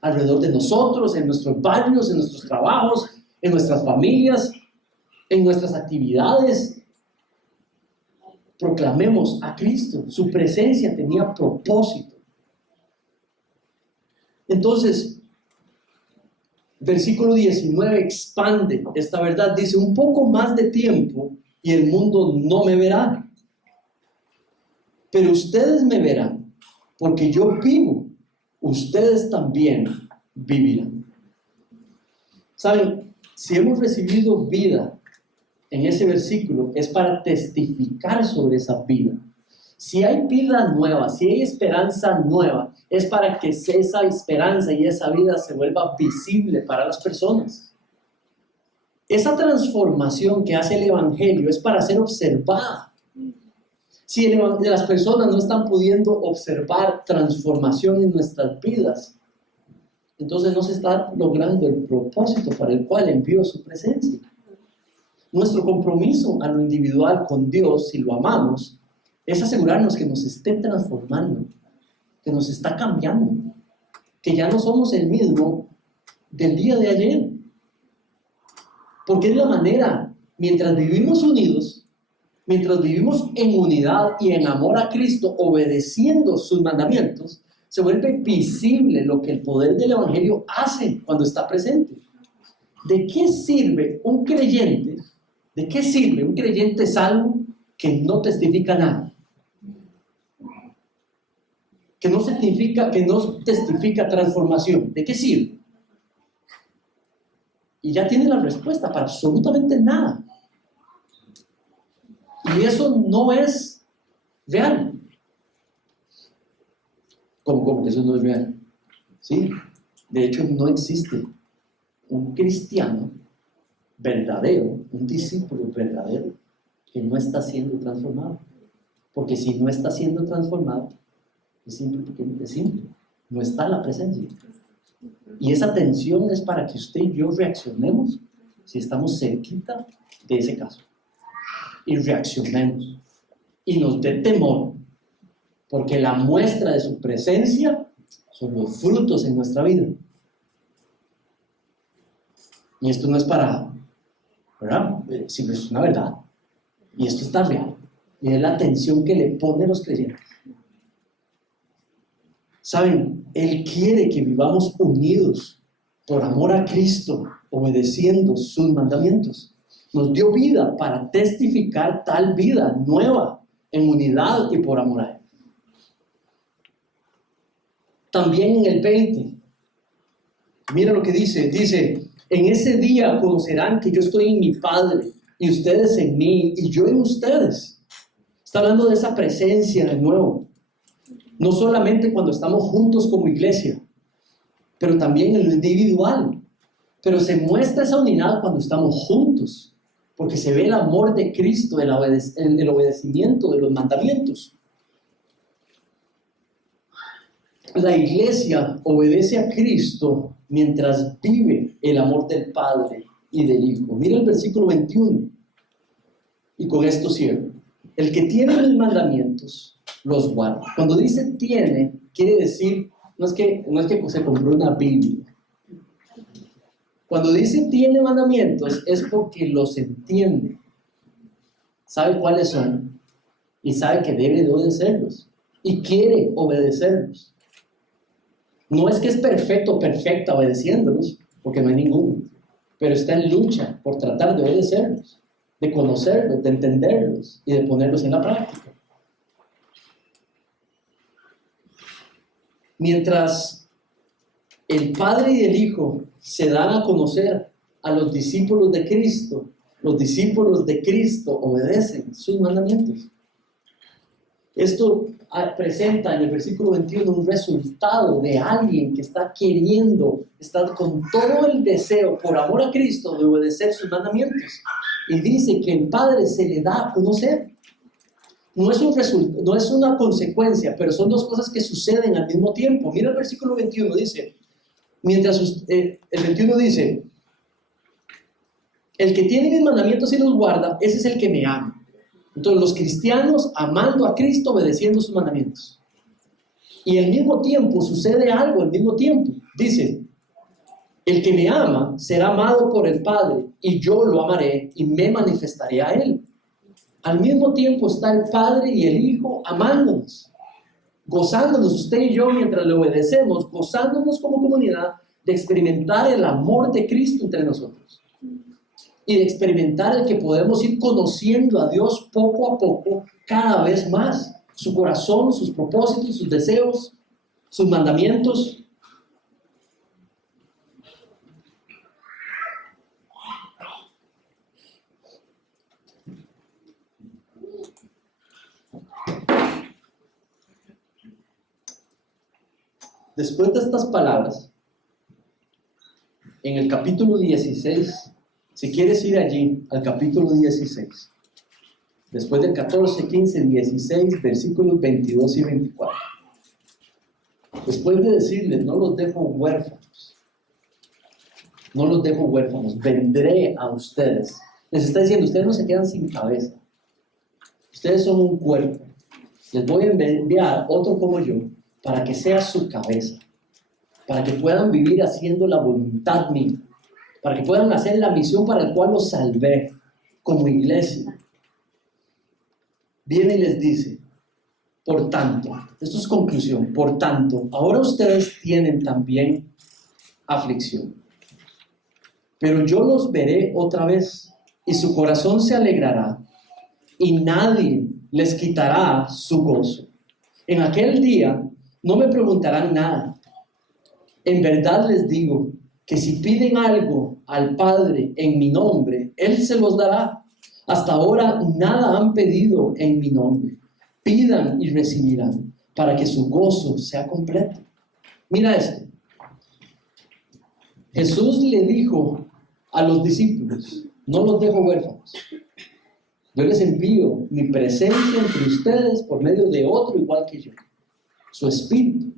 alrededor de nosotros, en nuestros barrios, en nuestros trabajos, en nuestras familias, en nuestras actividades. Proclamemos a Cristo. Su presencia tenía propósito. Entonces, versículo 19 expande esta verdad. Dice: un poco más de tiempo y el mundo no me verá, pero ustedes me verán, porque yo vivo, ustedes también vivirán. ¿Saben? Si hemos recibido vida en ese versículo, es para testificar sobre esa vida. Si hay vida nueva, si hay esperanza nueva, es para que esa esperanza y esa vida se vuelva visible para las personas. Esa transformación que hace el evangelio es para ser observada. Si las personas no están pudiendo observar transformación en nuestras vidas, entonces no se está logrando el propósito para el cual envió su presencia. Nuestro compromiso a lo individual con Dios, si lo amamos, es asegurarnos que nos esté transformando, que nos está cambiando, que ya no somos el mismo del día de ayer. Porque es la manera, mientras vivimos unidos, mientras vivimos en unidad y en amor a Cristo, obedeciendo sus mandamientos, se vuelve visible lo que el poder del evangelio hace cuando está presente. ¿De qué sirve un creyente? ¿De qué sirve un creyente salvo que no testifica nada? Que no testifica transformación. ¿De qué sirve? Y ya tiene la respuesta para absolutamente nada. Y eso no es real. ¿Cómo que eso no es real? Sí, de hecho no existe un cristiano verdadero, un discípulo verdadero, que no está siendo transformado. Porque si no está siendo transformado, es simple, no está la presencia. Y esa tensión es para que usted y yo reaccionemos si estamos cerquita de ese caso. Y reaccionemos. Y nos dé temor, porque la muestra de su presencia son los frutos en nuestra vida. Y esto no es para, ¿verdad? Sino es una verdad. Y esto está real. Y es la atención que le ponen los creyentes. Saben, Él quiere que vivamos unidos por amor a Cristo, obedeciendo sus mandamientos. Nos dio vida para testificar tal vida nueva, en unidad y por amor a Él. También en el 20, mira lo que dice, en ese día conocerán que yo estoy en mi Padre, y ustedes en mí, y yo en ustedes. Está hablando de esa presencia de nuevo. No solamente cuando estamos juntos como iglesia, pero también en lo individual. Pero se muestra esa unidad cuando estamos juntos, porque se ve el amor de Cristo, el obedecimiento de los mandamientos. La iglesia obedece a Cristo mientras vive el amor del Padre y del Hijo. Mira el versículo 21. Y con esto cierro. El que tiene mis mandamientos los guarda. Cuando dice tiene, quiere decir, no es que se compró una Biblia. Cuando dice tiene mandamientos es porque los entiende. Sabe cuáles son y sabe que debe de obedecerlos y quiere obedecerlos. No es que es perfecta obedeciéndolos, porque no hay ninguno, pero está en lucha por tratar de obedecerlos, de conocerlos, de entenderlos y de ponerlos en la práctica. Mientras el Padre y el Hijo se dan a conocer a los discípulos de Cristo, los discípulos de Cristo obedecen sus mandamientos. Esto presenta en el versículo 21 un resultado de alguien que está queriendo, está con todo el deseo, por amor a Cristo, de obedecer sus mandamientos. Y dice que el Padre se le da a conocer. No es una consecuencia, pero son dos cosas que suceden al mismo tiempo. Mira el versículo 21, dice, el 21 dice, el que tiene mis mandamientos y los guarda, ese es el que me ama. Entonces los cristianos amando a Cristo, obedeciendo sus mandamientos. Y al mismo tiempo sucede algo, al mismo tiempo. Dice, el que me ama será amado por el Padre, y yo lo amaré y me manifestaré a él. Al mismo tiempo está el Padre y el Hijo amándonos, gozándonos, usted y yo, mientras le obedecemos, gozándonos como comunidad de experimentar el amor de Cristo entre nosotros. Y de experimentar el que podemos ir conociendo a Dios poco a poco, cada vez más. Su corazón, sus propósitos, sus deseos, sus mandamientos. Después de estas palabras, en el capítulo 16, si quieres ir allí, al capítulo 16, después del 14, 15, 16, versículos 22 y 24. Después de decirles, no los dejo huérfanos, vendré a ustedes. Les está diciendo, ustedes no se quedan sin cabeza, ustedes son un cuerpo. Les voy a enviar otro como yo, para que sea su cabeza, para que puedan vivir haciendo la voluntad mía, para que puedan hacer la misión para la cual los salvé como iglesia. Viene y les dice, por tanto, esto es conclusión, por tanto, ahora ustedes tienen también aflicción, pero yo los veré otra vez y su corazón se alegrará y nadie les quitará su gozo. En aquel día no me preguntarán nada. En verdad les digo que si piden algo al Padre en mi nombre, Él se los dará. Hasta ahora nada han pedido en mi nombre. Pidan y recibirán, para que su gozo sea completo. Mira esto. Jesús le dijo a los discípulos, no los dejo huérfanos. Yo les envío mi presencia entre ustedes por medio de otro igual que yo. Su Espíritu.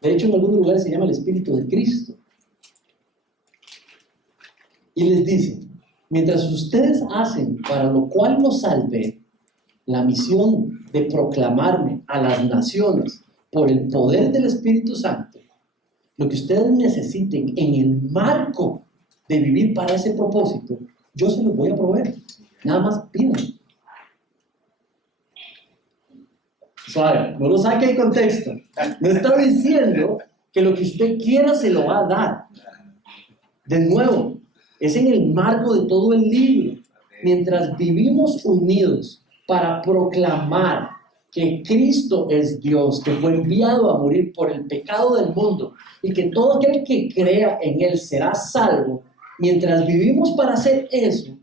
De hecho, en algunos lugares se llama el Espíritu de Cristo. Y les dice, mientras ustedes hacen para lo cual los salvé, la misión de proclamarme a las naciones por el poder del Espíritu Santo, lo que ustedes necesiten en el marco de vivir para ese propósito, yo se los voy a proveer. Nada más pidan. Suave, no lo saque de contexto. No está diciendo que lo que usted quiera se lo va a dar. De nuevo, es en el marco de todo el libro. Mientras vivimos unidos para proclamar que Cristo es Dios, que fue enviado a morir por el pecado del mundo y que todo aquel que crea en Él será salvo, mientras vivimos para hacer eso,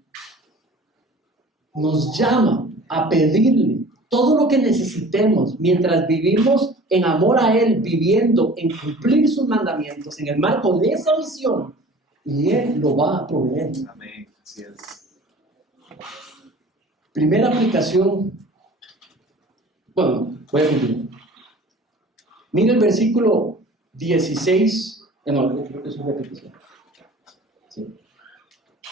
nos llama a pedirle todo lo que necesitemos mientras vivimos en amor a Él, viviendo en cumplir sus mandamientos en el marco de esa misión, y Él lo va a proveer. Amén. Así es. Primera aplicación. Bueno, voy a continuar. Mira el versículo 16. No, creo que es una repetición. Sí.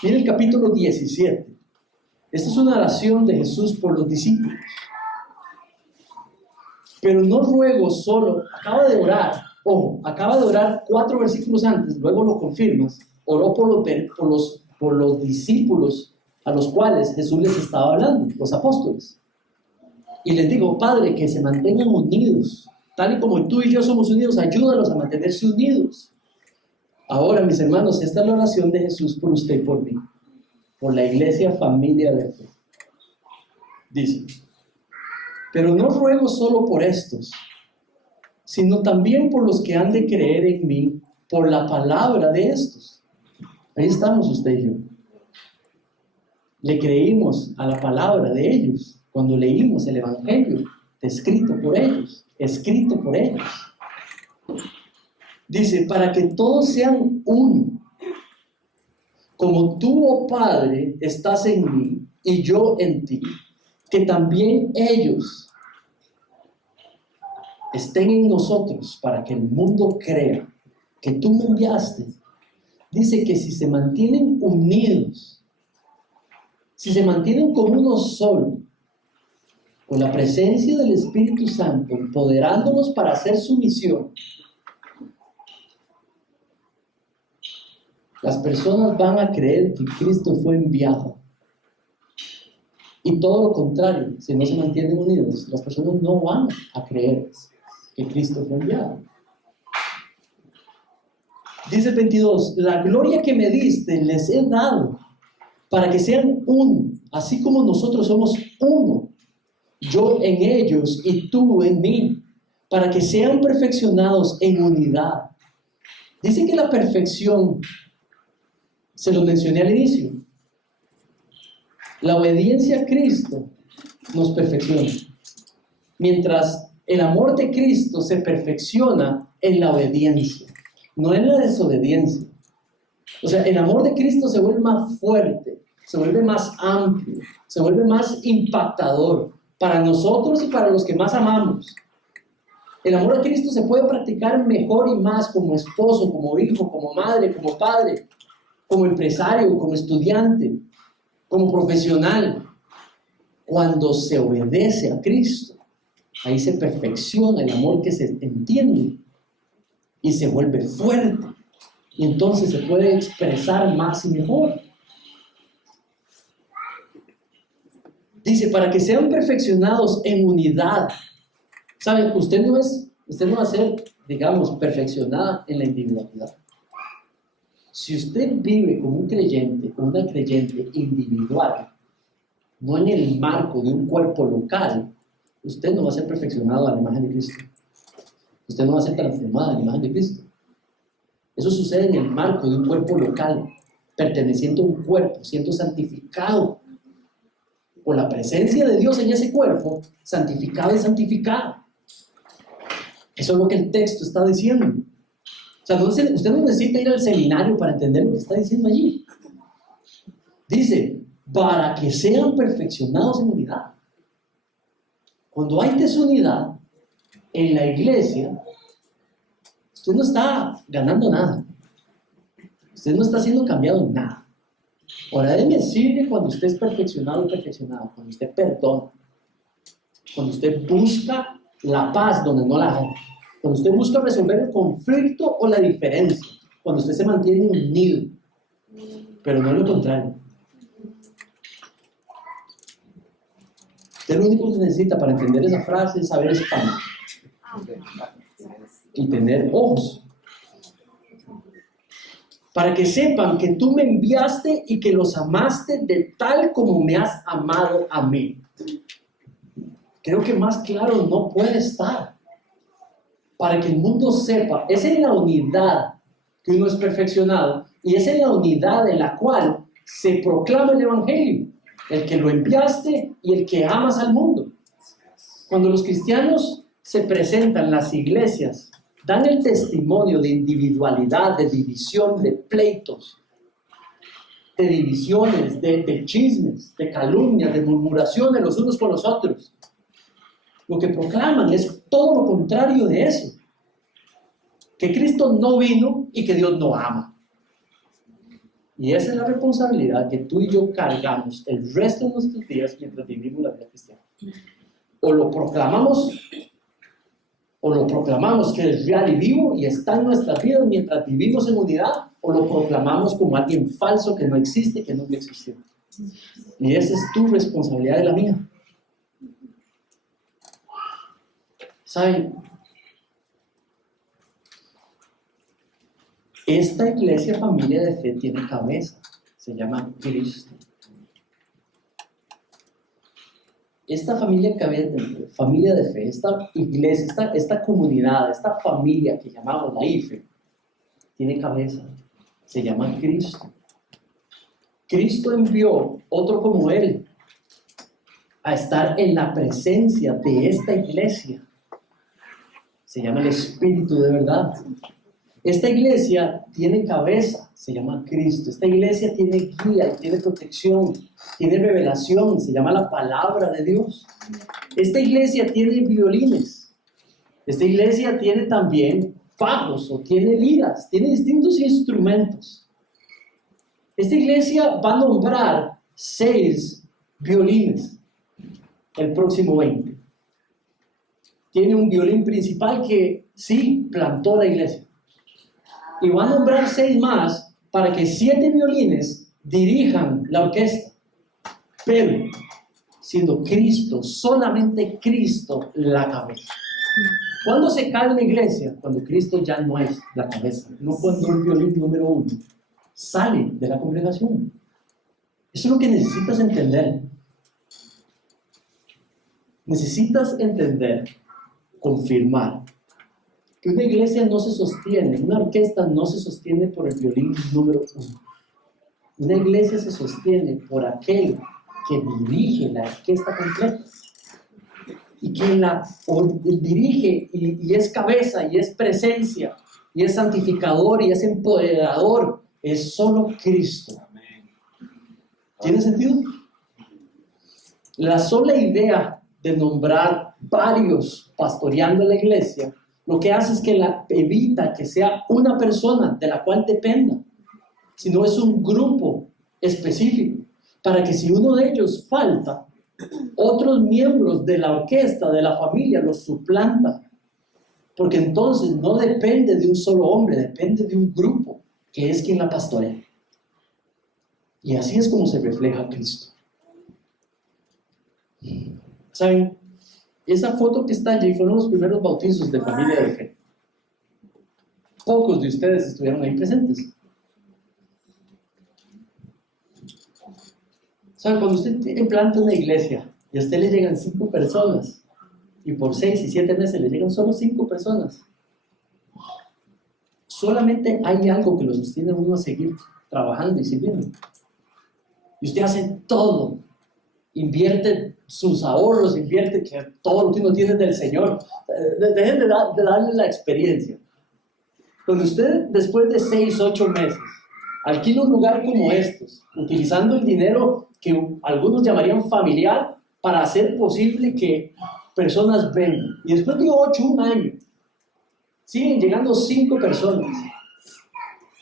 Mira el capítulo 17. Esta es una oración de Jesús por los discípulos. Pero no ruego solo, acaba de orar, ojo, acaba de orar 4 versículos antes, luego lo confirmas, oró por los discípulos a los cuales Jesús les estaba hablando, los apóstoles. Y les digo, Padre, que se mantengan unidos, tal y como tú y yo somos unidos, ayúdalos a mantenerse unidos. Ahora, mis hermanos, esta es la oración de Jesús por usted y por mí, por la iglesia familia de fe. Dice, pero no ruego solo por estos, sino también por los que han de creer en mí por la palabra de estos. Ahí estamos usted y yo. Le creímos a la palabra de ellos cuando leímos el Evangelio escrito por ellos. Dice, para que todos sean uno, como tú, oh Padre, estás en mí y yo en ti, que también ellos estén en nosotros, para que el mundo crea que tú me enviaste. Dice que si se mantienen unidos, si se mantienen como uno solo, con la presencia del Espíritu Santo, empoderándonos para hacer su misión, las personas van a creer que Cristo fue enviado. Y todo lo contrario, si no se mantienen unidos, las personas no van a creer que Cristo fue enviado. Dice el 22, la gloria que me diste les he dado, para que sean uno, así como nosotros somos uno, yo en ellos y tú en mí, para que sean perfeccionados en unidad. Dice que la perfección, se lo mencioné al inicio, la obediencia a Cristo nos perfecciona, mientras el amor de Cristo se perfecciona en la obediencia, no en la desobediencia. O sea, el amor de Cristo se vuelve más fuerte, se vuelve más amplio, se vuelve más impactador para nosotros y para los que más amamos. El amor a Cristo se puede practicar mejor y más como esposo, como hijo, como madre, como padre, como empresario, como estudiante, como profesional, cuando se obedece a Cristo. Ahí se perfecciona el amor que se entiende y se vuelve fuerte, y entonces se puede expresar más y mejor. Dice, para que sean perfeccionados en unidad. ¿Saben? Usted no va a ser, digamos, perfeccionada en la individualidad. Si usted vive como un creyente, como una creyente individual, no en el marco de un cuerpo local, usted no va a ser perfeccionado a la imagen de Cristo. Usted no va a ser transformado a la imagen de Cristo. Eso sucede en el marco de un cuerpo local, perteneciendo a un cuerpo, siendo santificado por la presencia de Dios en ese cuerpo, santificado y santificado. Eso es lo que el texto está diciendo. O sea, usted no necesita ir al seminario para entender lo que está diciendo allí. Dice, para que sean perfeccionados en unidad. Cuando hay desunidad en la iglesia, usted no está ganando nada. Usted no está siendo cambiado en nada. Ahora déjeme decirle, cuando usted es perfeccionado y perfeccionado, cuando usted perdona, cuando usted busca la paz donde no la hay, cuando usted busca resolver el conflicto o la diferencia, cuando usted se mantiene unido, pero no lo contrario. Usted lo único que necesita para entender esa frase es saber español y tener ojos. Para que sepan que tú me enviaste y que los amaste de tal como me has amado a mí. Creo que más claro no puede estar. Para que el mundo sepa, es en la unidad que uno es perfeccionado y es en la unidad en la cual se proclama el Evangelio, el que lo enviaste y el que amas al mundo. Cuando los cristianos se presentan en las iglesias, dan el testimonio de individualidad, de división, de pleitos, de divisiones, de chismes, de calumnias, de murmuraciones los unos con los otros. Lo que proclaman es todo lo contrario de eso. Que Cristo no vino y que Dios no ama. Y esa es la responsabilidad que tú y yo cargamos el resto de nuestros días mientras vivimos la vida cristiana. O lo proclamamos que es real y vivo y está en nuestras vidas mientras vivimos en unidad, o lo proclamamos como alguien falso que no existe, que nunca existió. Y esa es tu responsabilidad y la mía. ¿Saben? Esta iglesia familia de fe tiene cabeza, se llama Cristo. Esta familia de fe, esta iglesia, esta comunidad, esta familia que llamamos la IFE, tiene cabeza, se llama Cristo. Cristo envió otro como Él a estar en la presencia de esta iglesia. Se llama el Espíritu de verdad. Esta iglesia tiene cabeza, se llama Cristo. Esta iglesia tiene guía, tiene protección, tiene revelación, se llama la palabra de Dios. Esta iglesia tiene violines. Esta iglesia tiene también fajos o tiene liras, tiene distintos instrumentos. Esta iglesia va a nombrar 6 violines el próximo 20. Tiene un violín principal que sí plantó la iglesia. Y va a nombrar 6 más para que 7 violines dirijan la orquesta. Pero, siendo Cristo, solamente Cristo, la cabeza. ¿Cuándo se cae una iglesia? Cuando Cristo ya no es la cabeza. No cuando el violín número 1 sale de la congregación. Eso es lo que necesitas entender. Necesitas entender, confirmar, que una iglesia no se sostiene, una orquesta no se sostiene por el violín número 1. Una iglesia se sostiene por aquel que dirige la orquesta completa. Y quien la dirige y es cabeza, y es presencia, y es santificador, y es empoderador, es solo Cristo. ¿Tiene sentido? La sola idea de nombrar varios pastoreando la iglesia, lo que hace es que evita que sea una persona de la cual dependa, sino es un grupo específico, para que si uno de ellos falta, otros miembros de la orquesta, de la familia, los suplantan. Porque entonces no depende de un solo hombre, depende de un grupo, que es quien la pastorea. Y así es como se refleja Cristo. ¿Saben? Esa foto que está allí fueron los primeros bautizos de familia de fe. Pocos de ustedes estuvieron ahí presentes. ¿Saben? Cuando usted planta una iglesia y a usted le llegan 5 personas y por 6 y 7 meses le llegan solo 5 personas, solamente hay algo que lo sostiene a uno a seguir trabajando y sirviendo. Y usted hace todo, invierte sus ahorros, invierte todo lo que uno tiene del Señor. Dejen de darle la experiencia. Cuando usted después de 6, 8 meses alquila un lugar como estos, utilizando el dinero que algunos llamarían familiar para hacer posible que personas vengan, y después de 8, un año, siguen llegando 5 personas,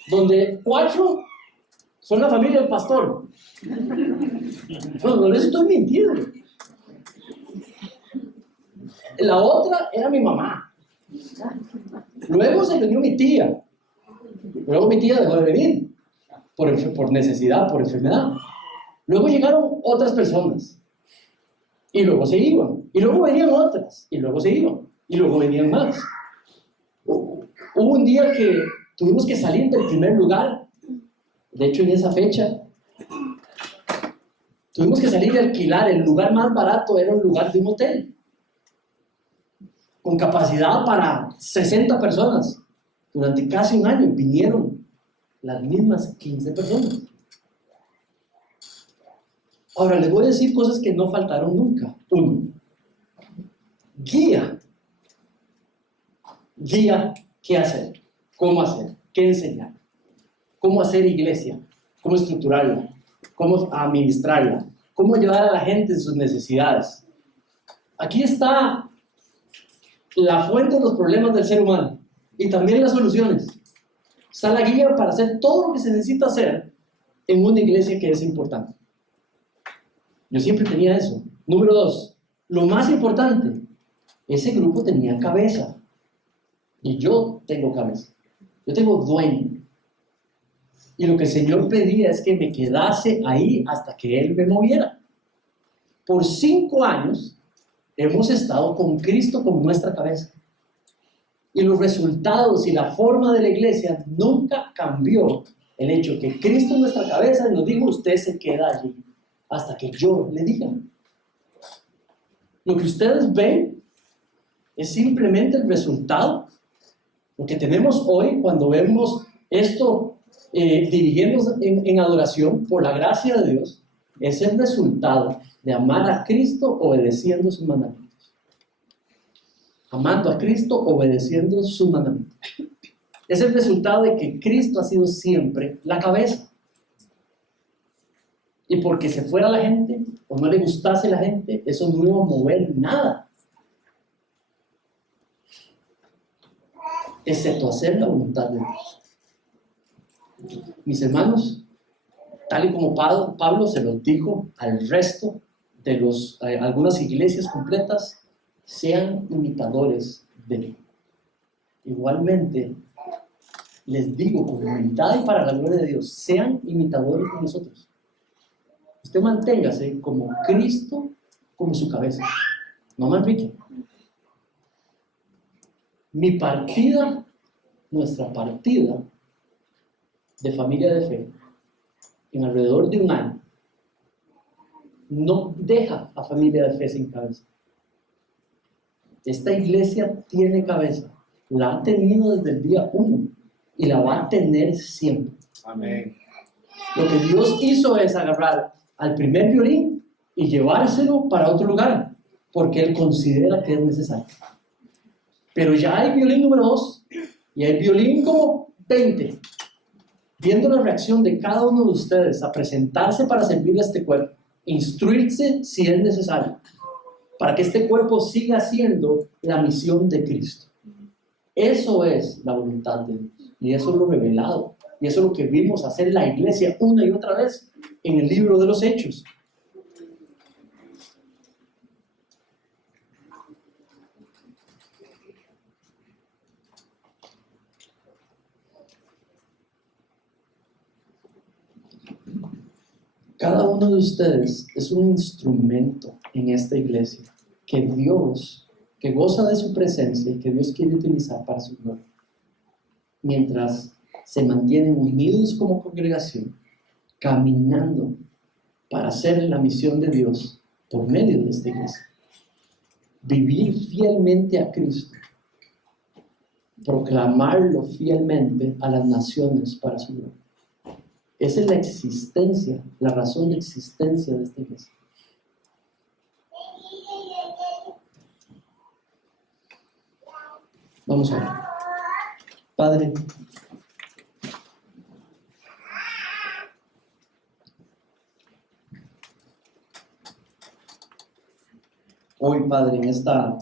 donde 4 son la familia del pastor. No les estoy mintiendo. La otra era mi mamá. Luego se vino mi tía. Luego mi tía dejó de venir por necesidad, por enfermedad. Luego llegaron otras personas. Y luego se iban. Y luego venían otras. Y luego se iban. Y luego venían más. Hubo un día que tuvimos que salir del primer lugar. De hecho, en esa fecha, tuvimos que salir de alquilar. El lugar más barato era un lugar de un hotel, con capacidad para 60 personas. Durante casi un año vinieron las mismas 15 personas. Ahora, les voy a decir cosas que no faltaron nunca. Uno, guía. Guía, qué hacer, qué enseñar, cómo hacer iglesia, cómo estructurarla, cómo administrarla, cómo ayudar a la gente en sus necesidades. Aquí está la fuente de los problemas del ser humano y también las soluciones. Está la guía para hacer todo lo que se necesita hacer en una iglesia que es importante. Yo siempre tenía eso. Número 2, lo más importante, ese grupo tenía cabeza. Y yo tengo cabeza. Yo tengo dueño. Y lo que el Señor pedía es que me quedase ahí hasta que Él me moviera. Por 5 años hemos estado con Cristo como nuestra cabeza. Y los resultados y la forma de la iglesia nunca cambió el hecho que Cristo es nuestra cabeza y nos dijo, usted se queda allí hasta que yo le diga. Lo que ustedes ven es simplemente el resultado. Lo que tenemos hoy cuando vemos esto dirigiéndonos en adoración por la gracia de Dios es el resultado de amar a Cristo obedeciendo sus mandamientos. Amando a Cristo obedeciendo sus mandamientos. Es el resultado de que Cristo ha sido siempre la cabeza. Y porque se fuera la gente o no le gustase la gente, eso no iba a mover nada. Excepto hacer la voluntad de Dios. Mis hermanos, tal y como Pablo se los dijo al resto de algunas iglesias completas, sean imitadores de mí. Igualmente, les digo con humildad y para la gloria de Dios, sean imitadores de nosotros. Usted manténgase como Cristo, como su cabeza. No Manrique. Nuestra partida de familia de fe, en alrededor de un año, no deja a familia de fe sin cabeza. Esta iglesia tiene cabeza, la ha tenido desde el día 1 y la va a tener siempre. Amén. Lo que Dios hizo es agarrar al primer violín y llevárselo para otro lugar, porque Él considera que es necesario. Pero ya hay violín número 2 y hay violín como 20. Viendo la reacción de cada uno de ustedes a presentarse para servir a este cuerpo, instruirse si es necesario, para que este cuerpo siga siendo la misión de Cristo. Eso es la voluntad de Dios y eso es lo revelado y eso es lo que vimos hacer la iglesia una y otra vez en el libro de los Hechos. Cada uno de ustedes es un instrumento en esta iglesia que goza de su presencia y que Dios quiere utilizar para su gloria. Mientras se mantienen unidos como congregación, caminando para hacer la misión de Dios por medio de esta iglesia. Vivir fielmente a Cristo, proclamarlo fielmente a las naciones para su gloria. Esa es la existencia, la razón de existencia de esta iglesia. Vamos a ver. Padre, hoy, Padre, en esta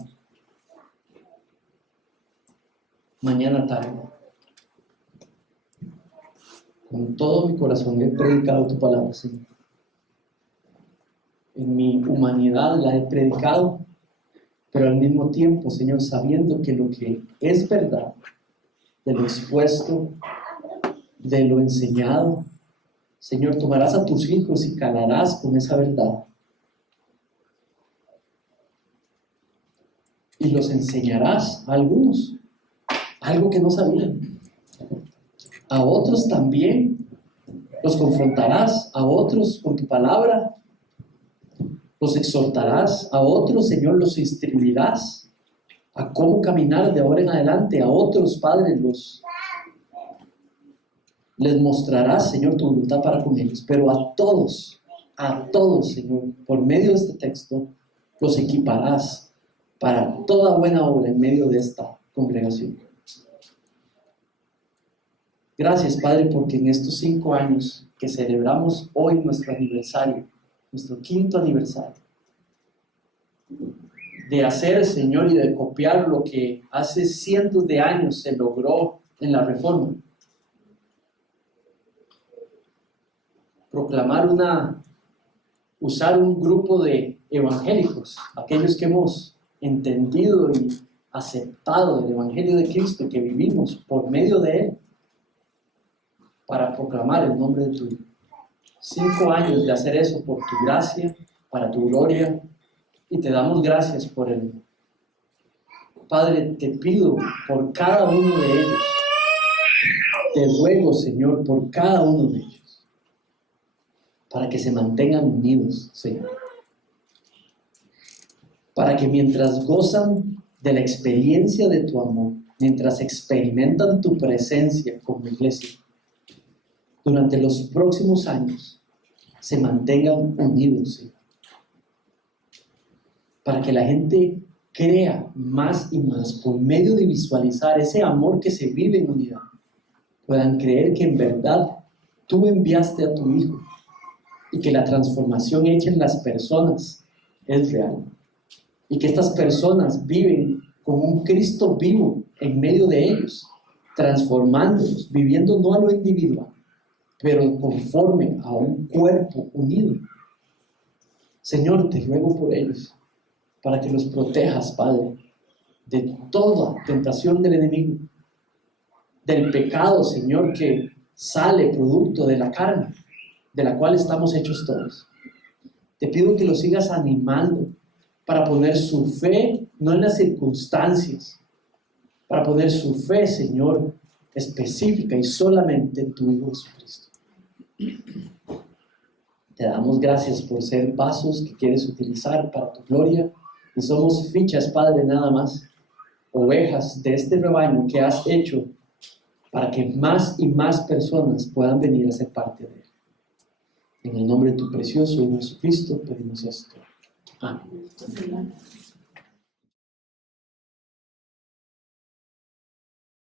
mañana tarde, con todo mi corazón he predicado tu palabra, Señor. En mi humanidad la he predicado, pero al mismo tiempo, Señor, sabiendo que lo que es verdad, de lo expuesto, de lo enseñado, Señor, tomarás a tus hijos y calarás con esa verdad. y los enseñarás a algunos algo que no sabían. A otros también los confrontarás, a otros con tu palabra, los exhortarás, a otros, Señor, los instruirás a cómo caminar de ahora en adelante, a otros, Padre, les mostrarás, Señor, tu voluntad para con ellos, pero a todos, Señor, por medio de este texto, los equiparás para toda buena obra en medio de esta congregación. Gracias, Padre, porque en estos 5 años que celebramos hoy nuestro aniversario, nuestro 5º aniversario, de hacer, Señor, y de copiar lo que hace cientos de años se logró en la Reforma. Usar un grupo de evangélicos, aquellos que hemos entendido y aceptado el Evangelio de Cristo, que vivimos por medio de Él, para proclamar el nombre de tu Hijo. 5 años de hacer eso por tu gracia, para tu gloria, y te damos gracias por él. Padre, te pido por cada uno de ellos, te ruego, Señor, por cada uno de ellos, para que se mantengan unidos, Señor. Para que mientras gozan de la experiencia de tu amor, mientras experimentan tu presencia como iglesia, durante los próximos años se mantengan unidos, Señor. Para que la gente crea más y más por medio de visualizar ese amor que se vive en unidad, puedan creer que en verdad tú enviaste a tu Hijo y que la transformación hecha en las personas es real y que estas personas viven con un Cristo vivo en medio de ellos, transformándolos, viviendo no a lo individual, pero conforme a un cuerpo unido. Señor, te ruego por ellos, para que los protejas, Padre, de toda tentación del enemigo, del pecado, Señor, que sale producto de la carne, de la cual estamos hechos todos. Te pido que los sigas animando para poner su fe, no en las circunstancias, para poner su fe, Señor, específica y solamente en tu Hijo Jesucristo. Te damos gracias por ser vasos que quieres utilizar para tu gloria, y somos fichas, Padre, nada más, ovejas de este rebaño que has hecho para que más y más personas puedan venir a ser parte de él. En el nombre de tu precioso Hijo Jesucristo pedimos esto. Amén.